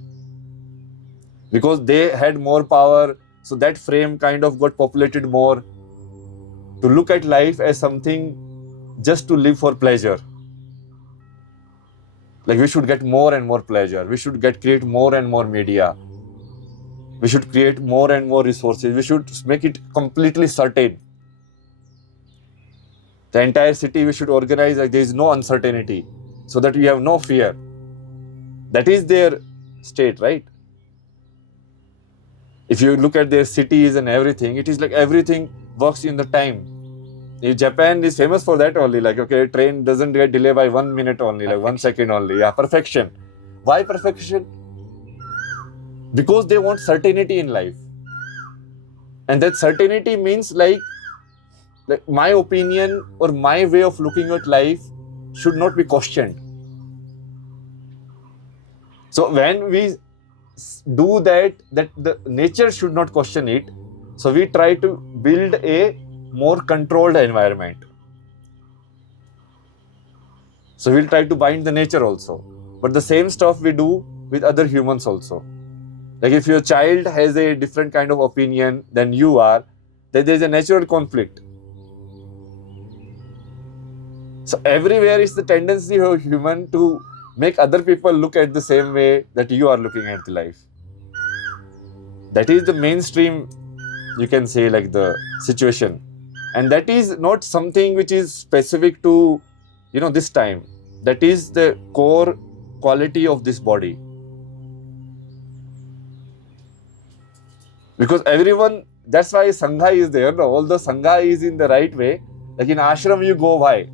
Because they had more power, so that frame kind of got populated more to look at life as something just to live for pleasure. Like we should get more and more pleasure. We should create more and more media. We should create more and more resources. We should make it completely certain. The entire city we should organize like there is no uncertainty, so that we have no fear. That is their state, right? If you look at their cities and everything, it is like everything works in the time. Japan is famous for that only, like, okay, train doesn't get delayed by 1 minute only, like 1 second only. Yeah, perfection. Why perfection? Because they want certainty in life. And that certainty means like my opinion or my way of looking at life should not be questioned. So when we do that the nature should not question it. So we try to build a more controlled environment. So we'll try to bind the nature also. But the same stuff we do with other humans also. Like if your child has a different kind of opinion than you are, then there's a natural conflict. So everywhere is the tendency of human to make other people look at the same way that you are looking at the life. That is the mainstream, you can say, like the situation. And that is not something which is specific to, this time. That is the core quality of this body. Because everyone, that's why Sangha is there. No? Although Sangha is in the right way, like in Ashram you go, why?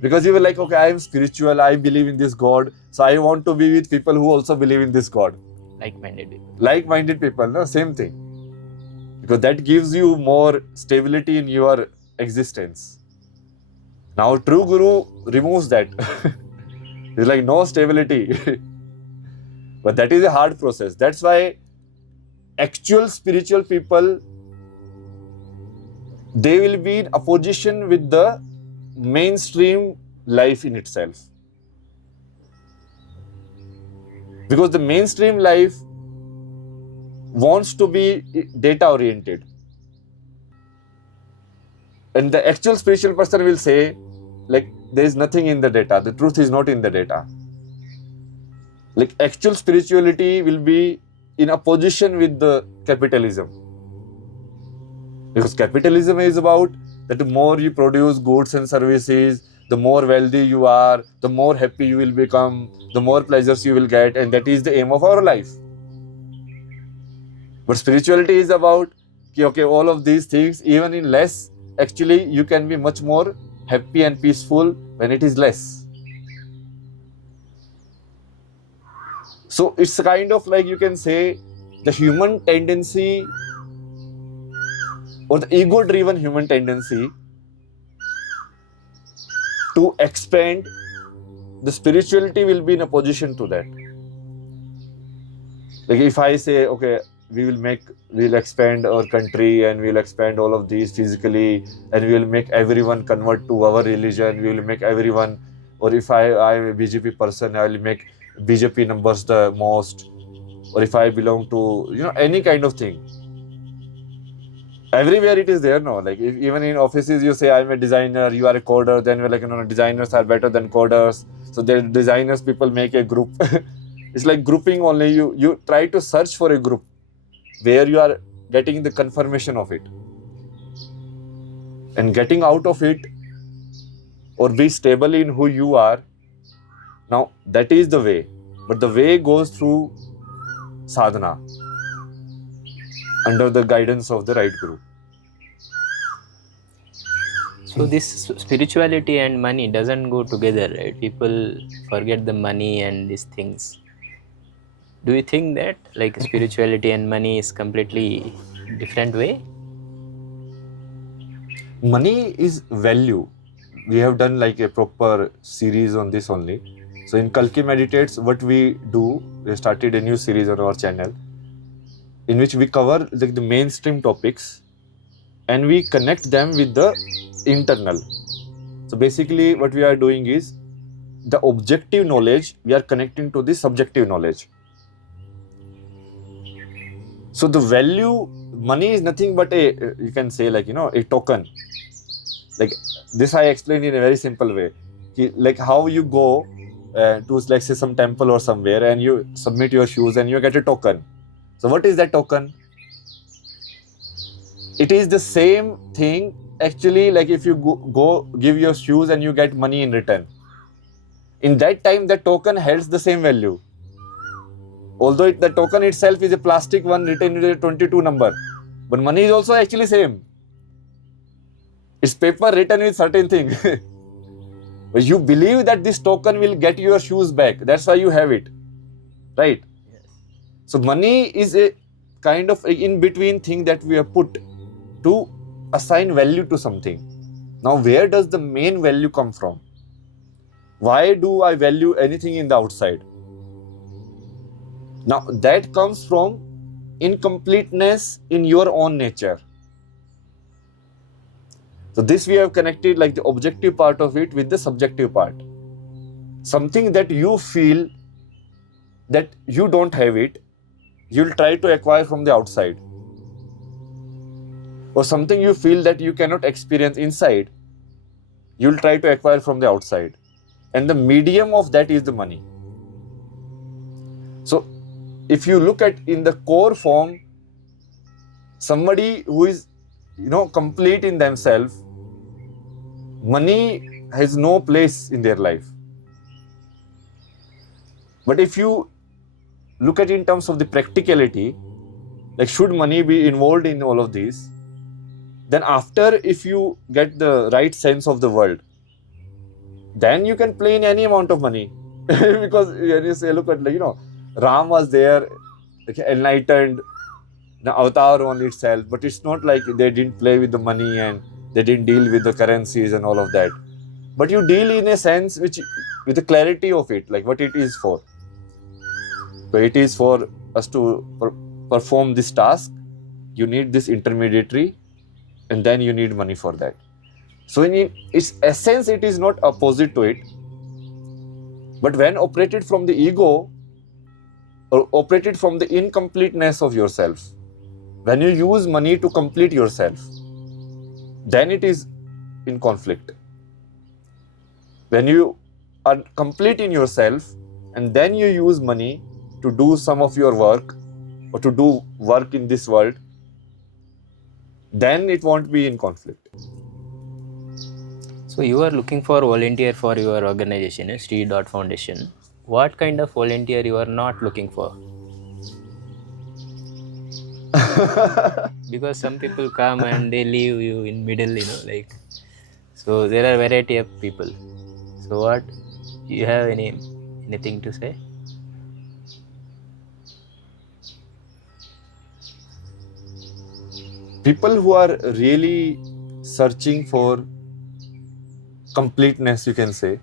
Because you were like, okay, I am spiritual, I believe in this God, so I want to be with people who also believe in this God. Like-minded people. Like-minded people, no? Same thing. Because that gives you more stability in your existence. Now, true Guru removes that. It's like no stability. But that is a hard process. That's why actual spiritual people, they will be in opposition with the mainstream life in itself. Because the mainstream life wants to be data oriented. And the actual spiritual person will say, like, there is nothing in the data. The truth is not in the data. Like, actual spirituality will be in opposition with the capitalism. Because capitalism is about that the more you produce goods and services, the more wealthy you are, the more happy you will become, the more pleasures you will get, and that is the aim of our life. But spirituality is about, okay, all of these things, even in less, actually you can be much more happy and peaceful when it is less. So it's kind of like, you can say, the human tendency, or the ego-driven human tendency to expand, the spirituality will be in a position to that. Like if I say, okay, we'll expand our country and we'll expand all of these physically, and we'll make everyone convert to our religion, we will make everyone, or if I'm a BJP person, I will make BJP numbers the most, or if I belong to, any kind of thing. Everywhere it is there now. Like even in offices, you say I'm a designer, you are a coder, then we're like, no, designers are better than coders. So the designers people make a group. It's like grouping only. You try to search for a group where you are getting the confirmation of it, and getting out of it, or be stable in who you are. Now that is the way, but the way goes through sadhana under the guidance of the right guru. So this spirituality and money doesn't go together, right? People forget the money and these things. Do you think that like spirituality and money is completely different way? Money is value. We have done like a proper series on this only. So in Kalki Meditates, what we do, we started a new series on our channel in which we cover like the mainstream topics and we connect them with the internal. So basically what we are doing is the objective knowledge we are connecting to the subjective knowledge. So the value, money is nothing but you can say like, a token. Like this I explained in a very simple way. Like how you go to, let's say, some temple or somewhere and you submit your shoes and you get a token. So what is that token? It is the same thing actually, like if you go give your shoes and you get money in return. In that time, the token holds the same value. Although the token itself is a plastic one written with a 22 number. But money is also actually same. It's paper written with certain thing. But you believe that this token will get your shoes back. That's why you have it. Right? Yes. So money is a kind of in-between thing that we have put to assign value to something. Now, where does the main value come from? Why do I value anything in the outside? Now, that comes from incompleteness in your own nature. So this we have connected like the objective part of it with the subjective part. Something that you feel that you don't have it, you'll try to acquire from the outside. Or something you feel that you cannot experience inside, you'll try to acquire from the outside. And the medium of that is the money. So if you look at in the core form, somebody who is, complete in themselves, money has no place in their life. But if you look at it in terms of the practicality, like should money be involved in all of these, then after if you get the right sense of the world, then you can play in any amount of money. Because when you say, look at, Ram was there, like enlightened, the avatar on itself, but it's not like they didn't play with the money and they didn't deal with the currencies and all of that. But you deal in a sense with the clarity of it, like what it is for. So it is for us to perform this task. You need this intermediary, and then you need money for that. So in its essence, it is not opposite to it. But when operated from the ego, or operated from the incompleteness of yourself, when you use money to complete yourself, then it is in conflict. When you are complete in yourself and then you use money to do some of your work or to do work in this world, then it won't be in conflict. So you are looking for volunteer for your organization, S2E Foundation. What kind of volunteer you are not looking for? Because some people come and they leave you in middle, like, so there are variety of people. So what, you have anything to say? People who are really searching for completeness, you can say.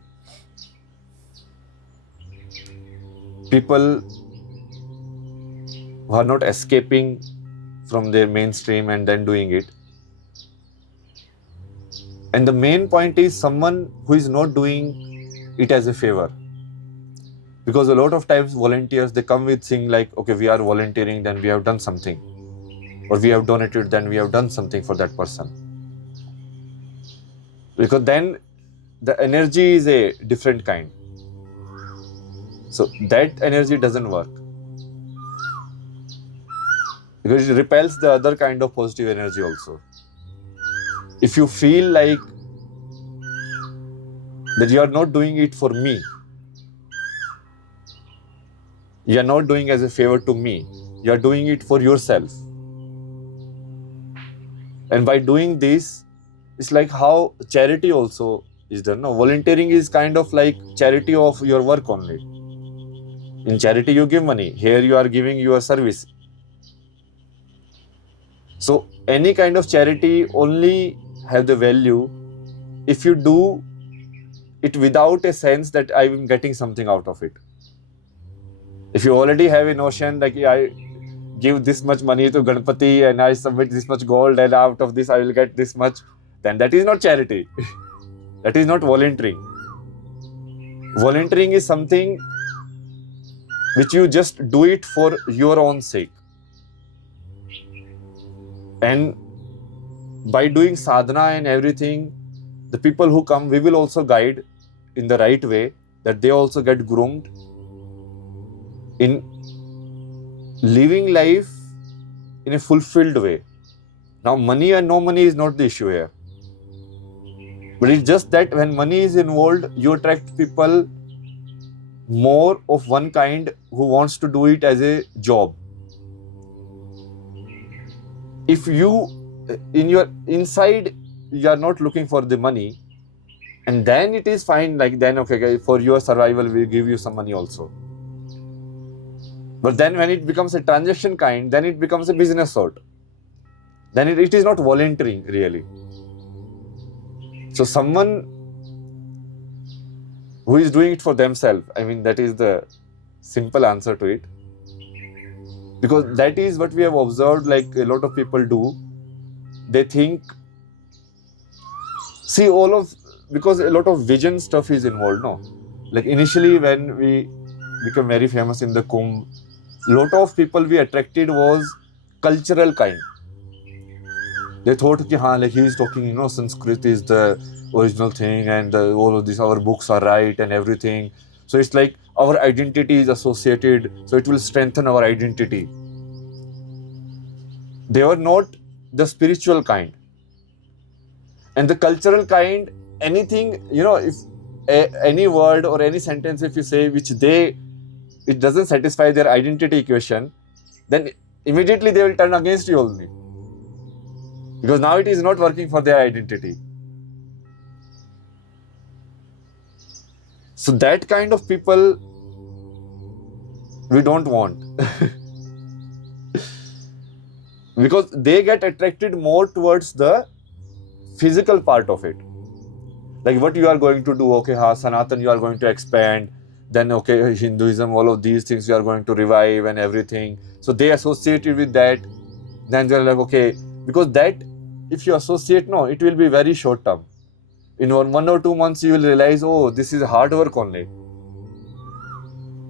People who are not escaping from their mainstream and then doing it. And the main point is someone who is not doing it as a favor. Because a lot of times volunteers, they come with saying like, okay, we are volunteering, then we have done something. Or we have donated, then we have done something for that person. Because then the energy is a different kind. So that energy doesn't work. Because it repels the other kind of positive energy also. If you feel like that you are not doing it for me, you are not doing as a favor to me, you are doing it for yourself. And by doing this, it's like how charity also is done. No, volunteering is kind of like charity of your work only. In charity, you give money. Here you are giving your service. So any kind of charity only have the value if you do it without a sense that I am getting something out of it. If you already have a notion like I give this much money to Ganpati and I submit this much gold and out of this I will get this much, then that is not charity. That is not volunteering. Volunteering is something which you just do it for your own sake. And by doing sadhana and everything, the people who come, we will also guide in the right way, that they also get groomed in living life in a fulfilled way. Now, money and no money is not the issue here. But it's just that when money is involved, you attract people more of one kind who wants to do it as a job. If you, in your inside, you are not looking for the money, and then it is fine, like then, okay, for your survival, we give you some money also. But then when it becomes a transaction kind, then it becomes a business sort. Then it is not volunteering really. So someone who is doing it for themselves, I mean, that is the simple answer to it. Because that is what we have observed, like a lot of people do. They think, see, because a lot of vision stuff is involved, no? Like initially when we became very famous in the Kumbh, lot of people we attracted was cultural kind. They thought, like he is talking, Sanskrit is the original thing and all of this, our books are right and everything. So it's like our identity is associated, so it will strengthen our identity. They were not the spiritual kind. And the cultural kind, anything, if any word or any sentence if you say which it doesn't satisfy their identity equation, then immediately they will turn against you only. Because now it is not working for their identity. So that kind of people we don't want. Because they get attracted more towards the physical part of it. Like what you are going to do, okay, Sanatan you are going to expand, then okay, Hinduism, all of these things you are going to revive and everything. So they associated with that. Then they're like, okay, because that, if you associate, it will be very short term. In 1 or 2 months, you will realize, oh, this is hard work only.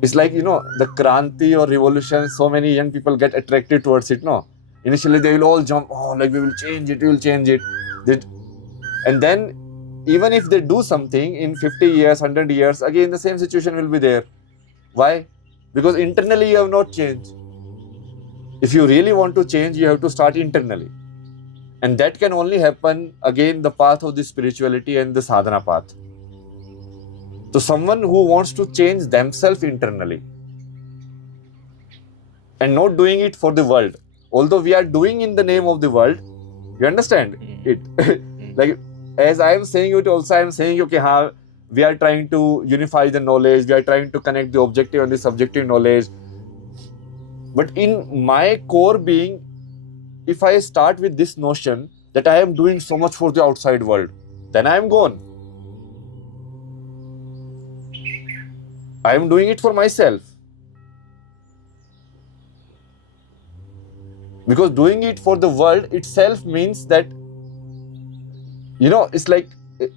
It's like, the Kranti or revolution, so many young people get attracted towards it, Initially, they will all jump, oh, like we will change it. And then, even if they do something in 50 years, 100 years, again, the same situation will be there. Why? Because internally, you have not changed. If you really want to change, you have to start internally. And that can only happen, again, the path of the spirituality and the sadhana path. So someone who wants to change themselves internally and not doing it for the world, although we are doing in the name of the world, you understand it? Like, as I am saying it also, I am saying, okay, how we are trying to unify the knowledge, we are trying to connect the objective and the subjective knowledge. But in my core being, if I start with this notion that I am doing so much for the outside world, then I am gone. I am doing it for myself. Because doing it for the world itself means that, it's like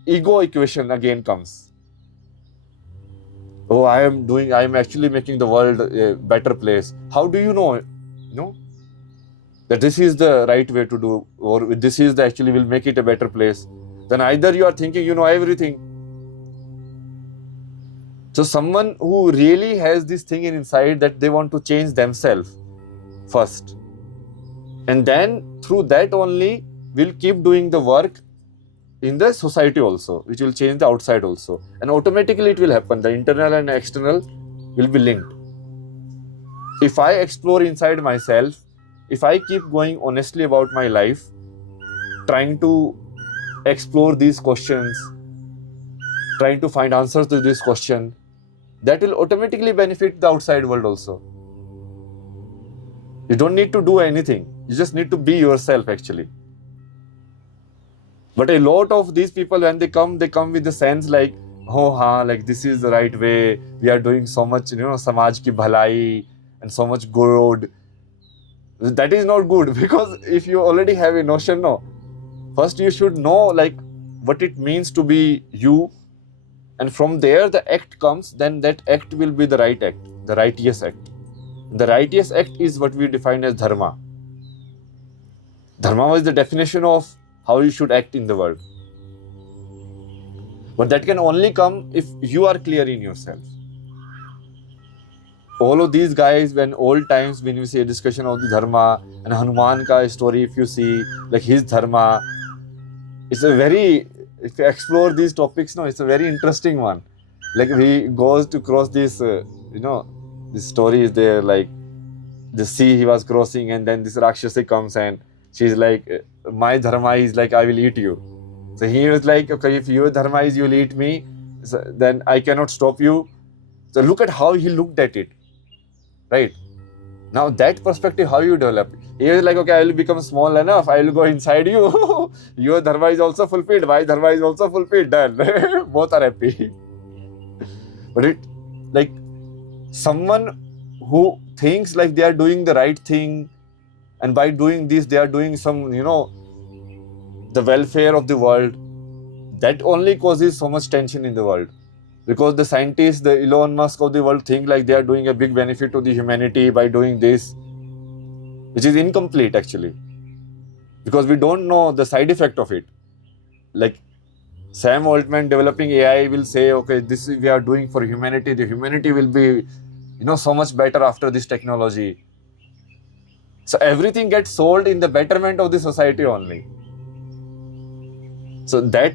ego equation again comes. Oh, I am actually making the world a better place. How do you know, that this is the right way to do, or this is the actually will make it a better place? Then either you are thinking you know everything. So someone who really has this thing inside that they want to change themselves first, and then through that only will keep doing the work in the society also, which will change the outside also, and automatically it will happen. The internal and external will be linked. If I explore inside myself, if I keep going honestly about my life, trying to explore these questions, trying to find answers to this question, that will automatically benefit the outside world also. You don't need to do anything. You just need to be yourself actually. But a lot of these people, when they come with the sense like, like this is the right way. We are doing so much, samaj ki bhalai and so much good. That is not good, because if you already have a notion, first you should know like what it means to be you, and from there the act comes. Then that act will be the right act, the righteous act. The righteous act is what we define as dharma. Dharma was the definition of how you should act in the world. But that can only come if you are clear in yourself. All of these guys, when old times, when we say a discussion of the dharma, and Hanuman ka story, if you see, like his dharma, it's a very, if you explore these topics, it's a very interesting one. Like he goes to cross this, this story is there, like the sea he was crossing, and then this Rakshasi comes and she's like, my dharma is like, I will eat you. So he was like, okay, if your dharma is you will eat me, so then I cannot stop you. So look at how he looked at it. Right? Now that perspective, how you develop? He was like, okay, I will become small enough, I will go inside you. Your dharma is also fulfilled, my dharma is also fulfilled, done. Both are happy. But it, like, someone who thinks like they are doing the right thing, and by doing this they are doing some, the welfare of the world, that only causes so much tension in the world. Because the scientists, the Elon Musk of the world think like they are doing a big benefit to the humanity by doing this, which is incomplete actually. Because we don't know the side effect of it. Like Sam Altman developing AI will say, okay, this is we are doing for humanity. The humanity will be, so much better after this technology. So everything gets sold in the betterment of the society only. So that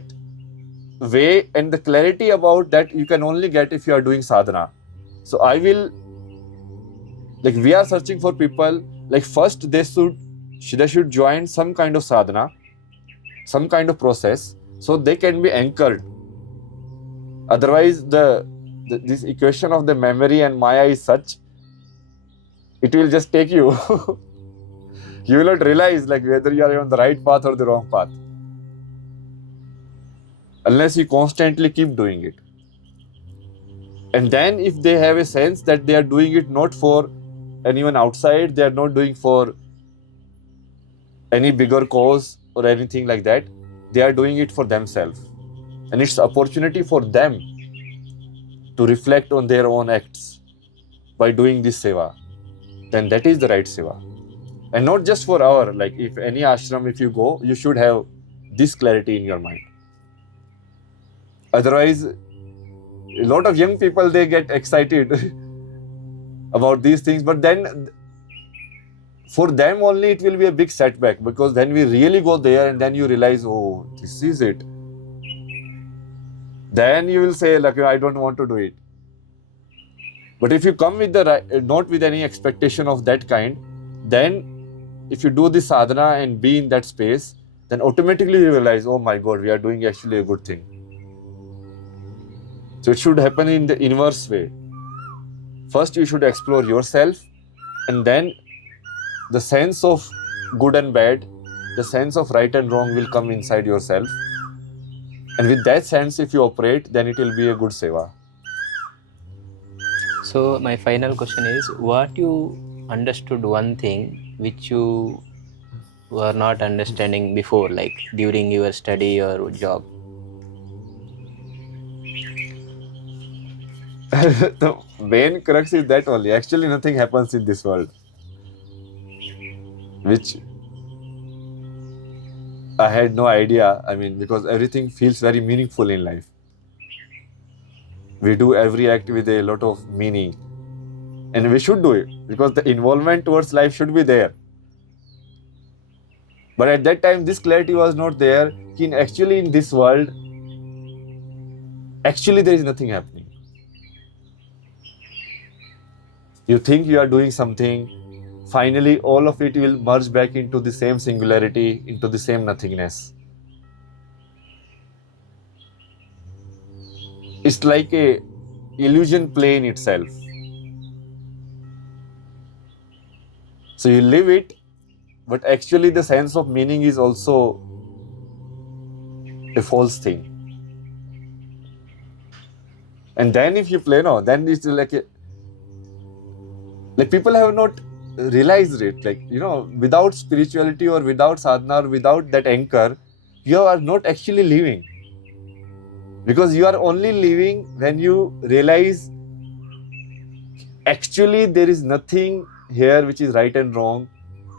way and the clarity about that you can only get if you are doing sadhana. So I will, like we are searching for people, like first they should join some kind of sadhana, some kind of process, so they can be anchored. Otherwise this equation of the memory and Maya is such, it will just take you. You will not realize like whether you are on the right path or the wrong path, unless you constantly keep doing it. And then if they have a sense that they are doing it not for anyone outside, they are not doing for any bigger cause or anything like that, they are doing it for themselves. And it's an opportunity for them to reflect on their own acts by doing this seva. Then that is the right seva. And not just for our, like if any ashram, if you go, you should have this clarity in your mind. Otherwise, a lot of young people, they get excited about these things, but then for them only it will be a big setback, because when we really go there and then you realize, oh, this is it, then you will say, like, I don't want to do it. But if you come with the right, not with any expectation of that kind, then if you do the sadhana and be in that space, then automatically you realize, oh my God, we are doing actually a good thing. So it should happen in the inverse way. First, you should explore yourself, and then the sense of good and bad, the sense of right and wrong will come inside yourself. And with that sense, if you operate, then it will be a good seva. So my final question is, what you understood one thing which you were not understanding before, like during your study or job? The main crux is that only. Actually, nothing happens in this world which I had no idea. I mean, because everything feels very meaningful in life. We do every act with a lot of meaning, and we should do it because the involvement towards life should be there. But at that time, this clarity was not there. Actually, in this world, actually there is nothing happening. You think you are doing something, finally all of it will merge back into the same singularity, into the same nothingness. It's like a illusion plane itself. So you live it, but actually the sense of meaning is also a false thing. And then if you play, no, then it's like people have not realized it. Like, without spirituality or without sadhana or without that anchor, you are not actually living. Because you are only living when you realize actually there is nothing here which is right and wrong.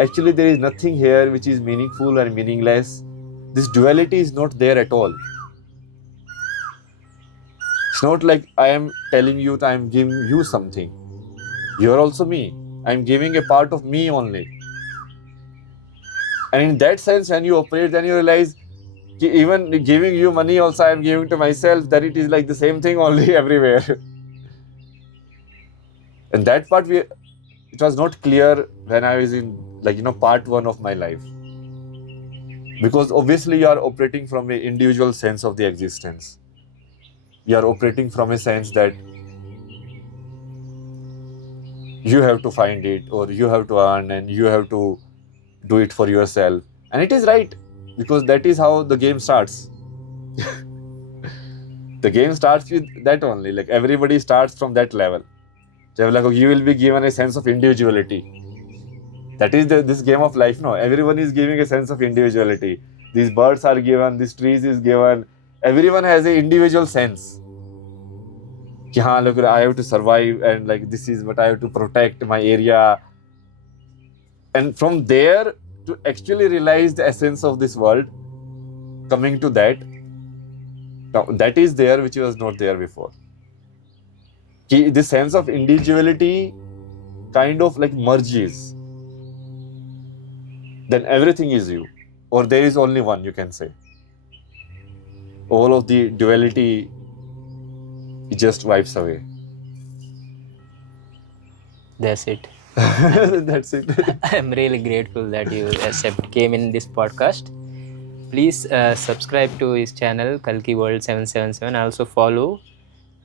Actually, there is nothing here which is meaningful or meaningless. This duality is not there at all. It's not like I am telling you that I am giving you something. You are also me. I am giving a part of me only. And in that sense, when you operate, then you realize even giving you money also I am giving to myself, that it is like the same thing only everywhere. And that part, it was not clear when I was in part 1 of my life. Because obviously you are operating from an individual sense of the existence. You are operating from a sense that you have to find it, or you have to earn, and you have to do it for yourself. And it is right, because that is how the game starts. The game starts with that only. Like, everybody starts from that level. So you will be given a sense of individuality. That is this game of life. No, everyone is giving a sense of individuality. These birds are given, these trees is given. Everyone has an individual sense. Look, I have to survive, and this is what I have to protect my area. And from there to actually realize the essence of this world, coming to that, now that is there which was not there before. The sense of individuality kind of merges. Then everything is you, or there is only one, you can say. All of the duality, it just wipes away. That's it. That's it. I'm really grateful that you came in this podcast. Please subscribe to his channel, Kalki World 777. Also follow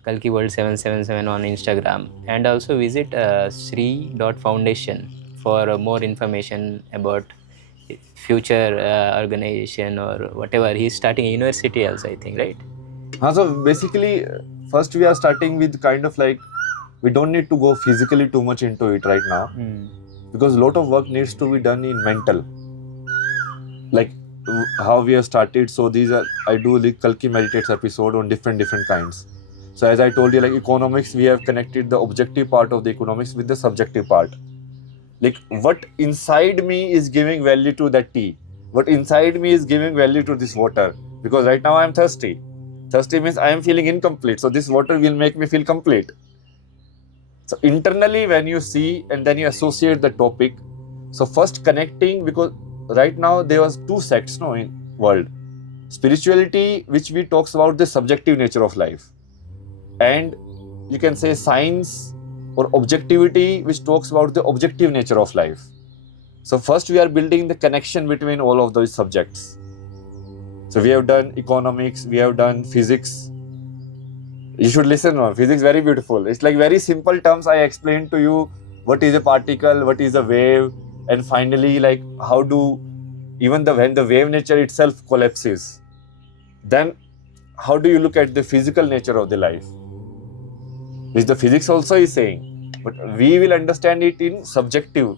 Kalki World 777 on Instagram, and also visit Sri.Foundation for more information about future organization or whatever. He's starting a university also, I think, right? So basically, first we are starting with we don't need to go physically too much into it right now, because a lot of work needs to be done in mental. Like how we have started. So I do Kalki Meditates episode on different kinds. So as I told you, economics, we have connected the objective part of the economics with the subjective part. What inside me is giving value to that tea? What inside me is giving value to this water? Because right now I am thirsty. Thirsty means I am feeling incomplete. So this water will make me feel complete. So internally, when you see and then you associate the topic, So first connecting, because right now there was two sects in world. Spirituality, which we talks about the subjective nature of life, and you can say science or objectivity, which talks about the objective nature of life. So first we are building the connection between all of those subjects. So we have done economics, we have done physics. You should listen on physics, very beautiful. It's like very simple terms. I explained to you what is a particle, what is a wave, and finally like how do even when the wave nature itself collapses, then how do you look at the physical nature of the life, which the physics also is saying, but we will understand it in subjective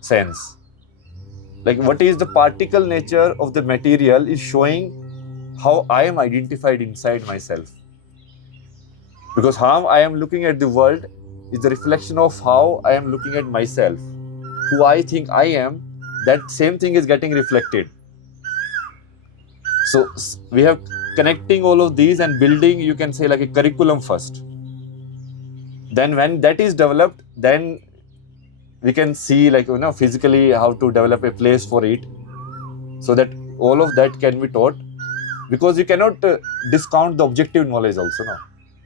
sense. Like what is the particle nature of the material is showing how I am identified inside myself. Because how I am looking at the world is the reflection of how I am looking at myself. Who I think I am, that same thing is getting reflected. So we have connecting all of these and building, you can say, like a curriculum first. Then when that is developed, then we can see like, physically how to develop a place for it, so that all of that can be taught. Because you cannot discount the objective knowledge also. No?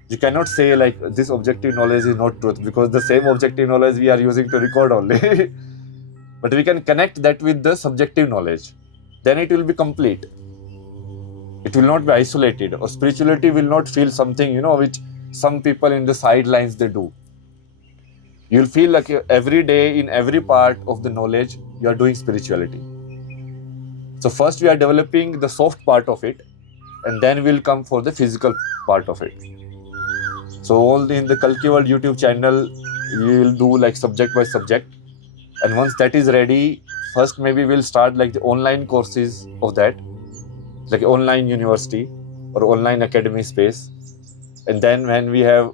You cannot say like this objective knowledge is not truth, because the same objective knowledge we are using to record only. But we can connect that with the subjective knowledge. Then it will be complete. It will not be isolated, or spirituality will not feel something, which some people in the sidelines they do. You'll feel like every day in every part of the knowledge, you are doing spirituality. So first we are developing the soft part of it, and then we'll come for the physical part of it. So all in the Kalki World YouTube channel, we will do like subject by subject. And once that is ready, first maybe we'll start like the online courses of that, like online university or online academy space. And then when we have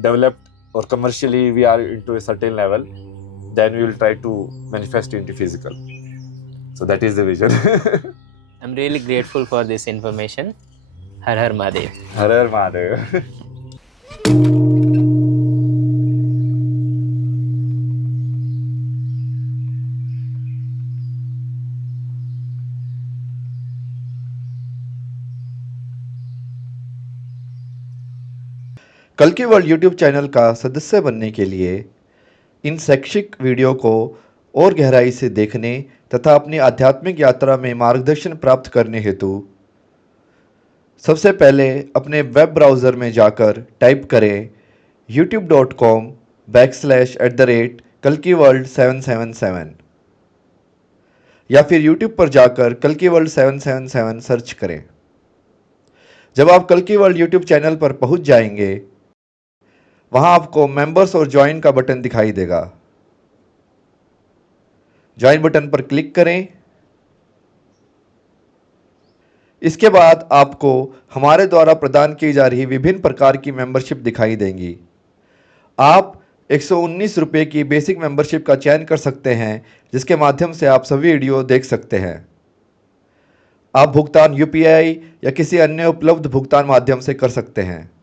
developed or commercially we are into a certain level, then we will try to manifest into physical. So that is the vision. I'm really grateful for this information. Har Har Mahadev. Har Har Mahadev. कल्कि world YouTube channel का सदस्य बनने के लिए इन शैक्षिक video को और गहराई से देखने तथा अपनी आध्यात्मिक यात्रा में मार्गदर्शन प्राप्त करने हेतु सबसे पहले अपने वेब ब्राउज़र में जाकर टाइप करें youtube.com/@kalkiworld777 या फिर यूट्यूब पर जाकर कल्कि वर्ल्ड 777 सर्च करें। जब आप कल्कि वर्ल्ड यूट्यूब चैनल पर पहुंच जाएंगे, वहां आपको मेंबर्स और ज्वाइन का बटन दिखाई देगा। ज्वाइन बटन पर क्लिक करें। इसके बाद आपको हमारे द्वारा प्रदान की जा रही विभिन्न प्रकार की मेंबरशिप दिखाई देंगी। आप 119 रुपये की बेसिक मेंबरशिप का चयन कर सकते हैं, जिसके माध्यम से आप सभी वीडियो देख सकते हैं। आप भुगतान यूपीआई या किसी अन्य उपलब्ध भुगतान माध्यम से कर सकते हैं।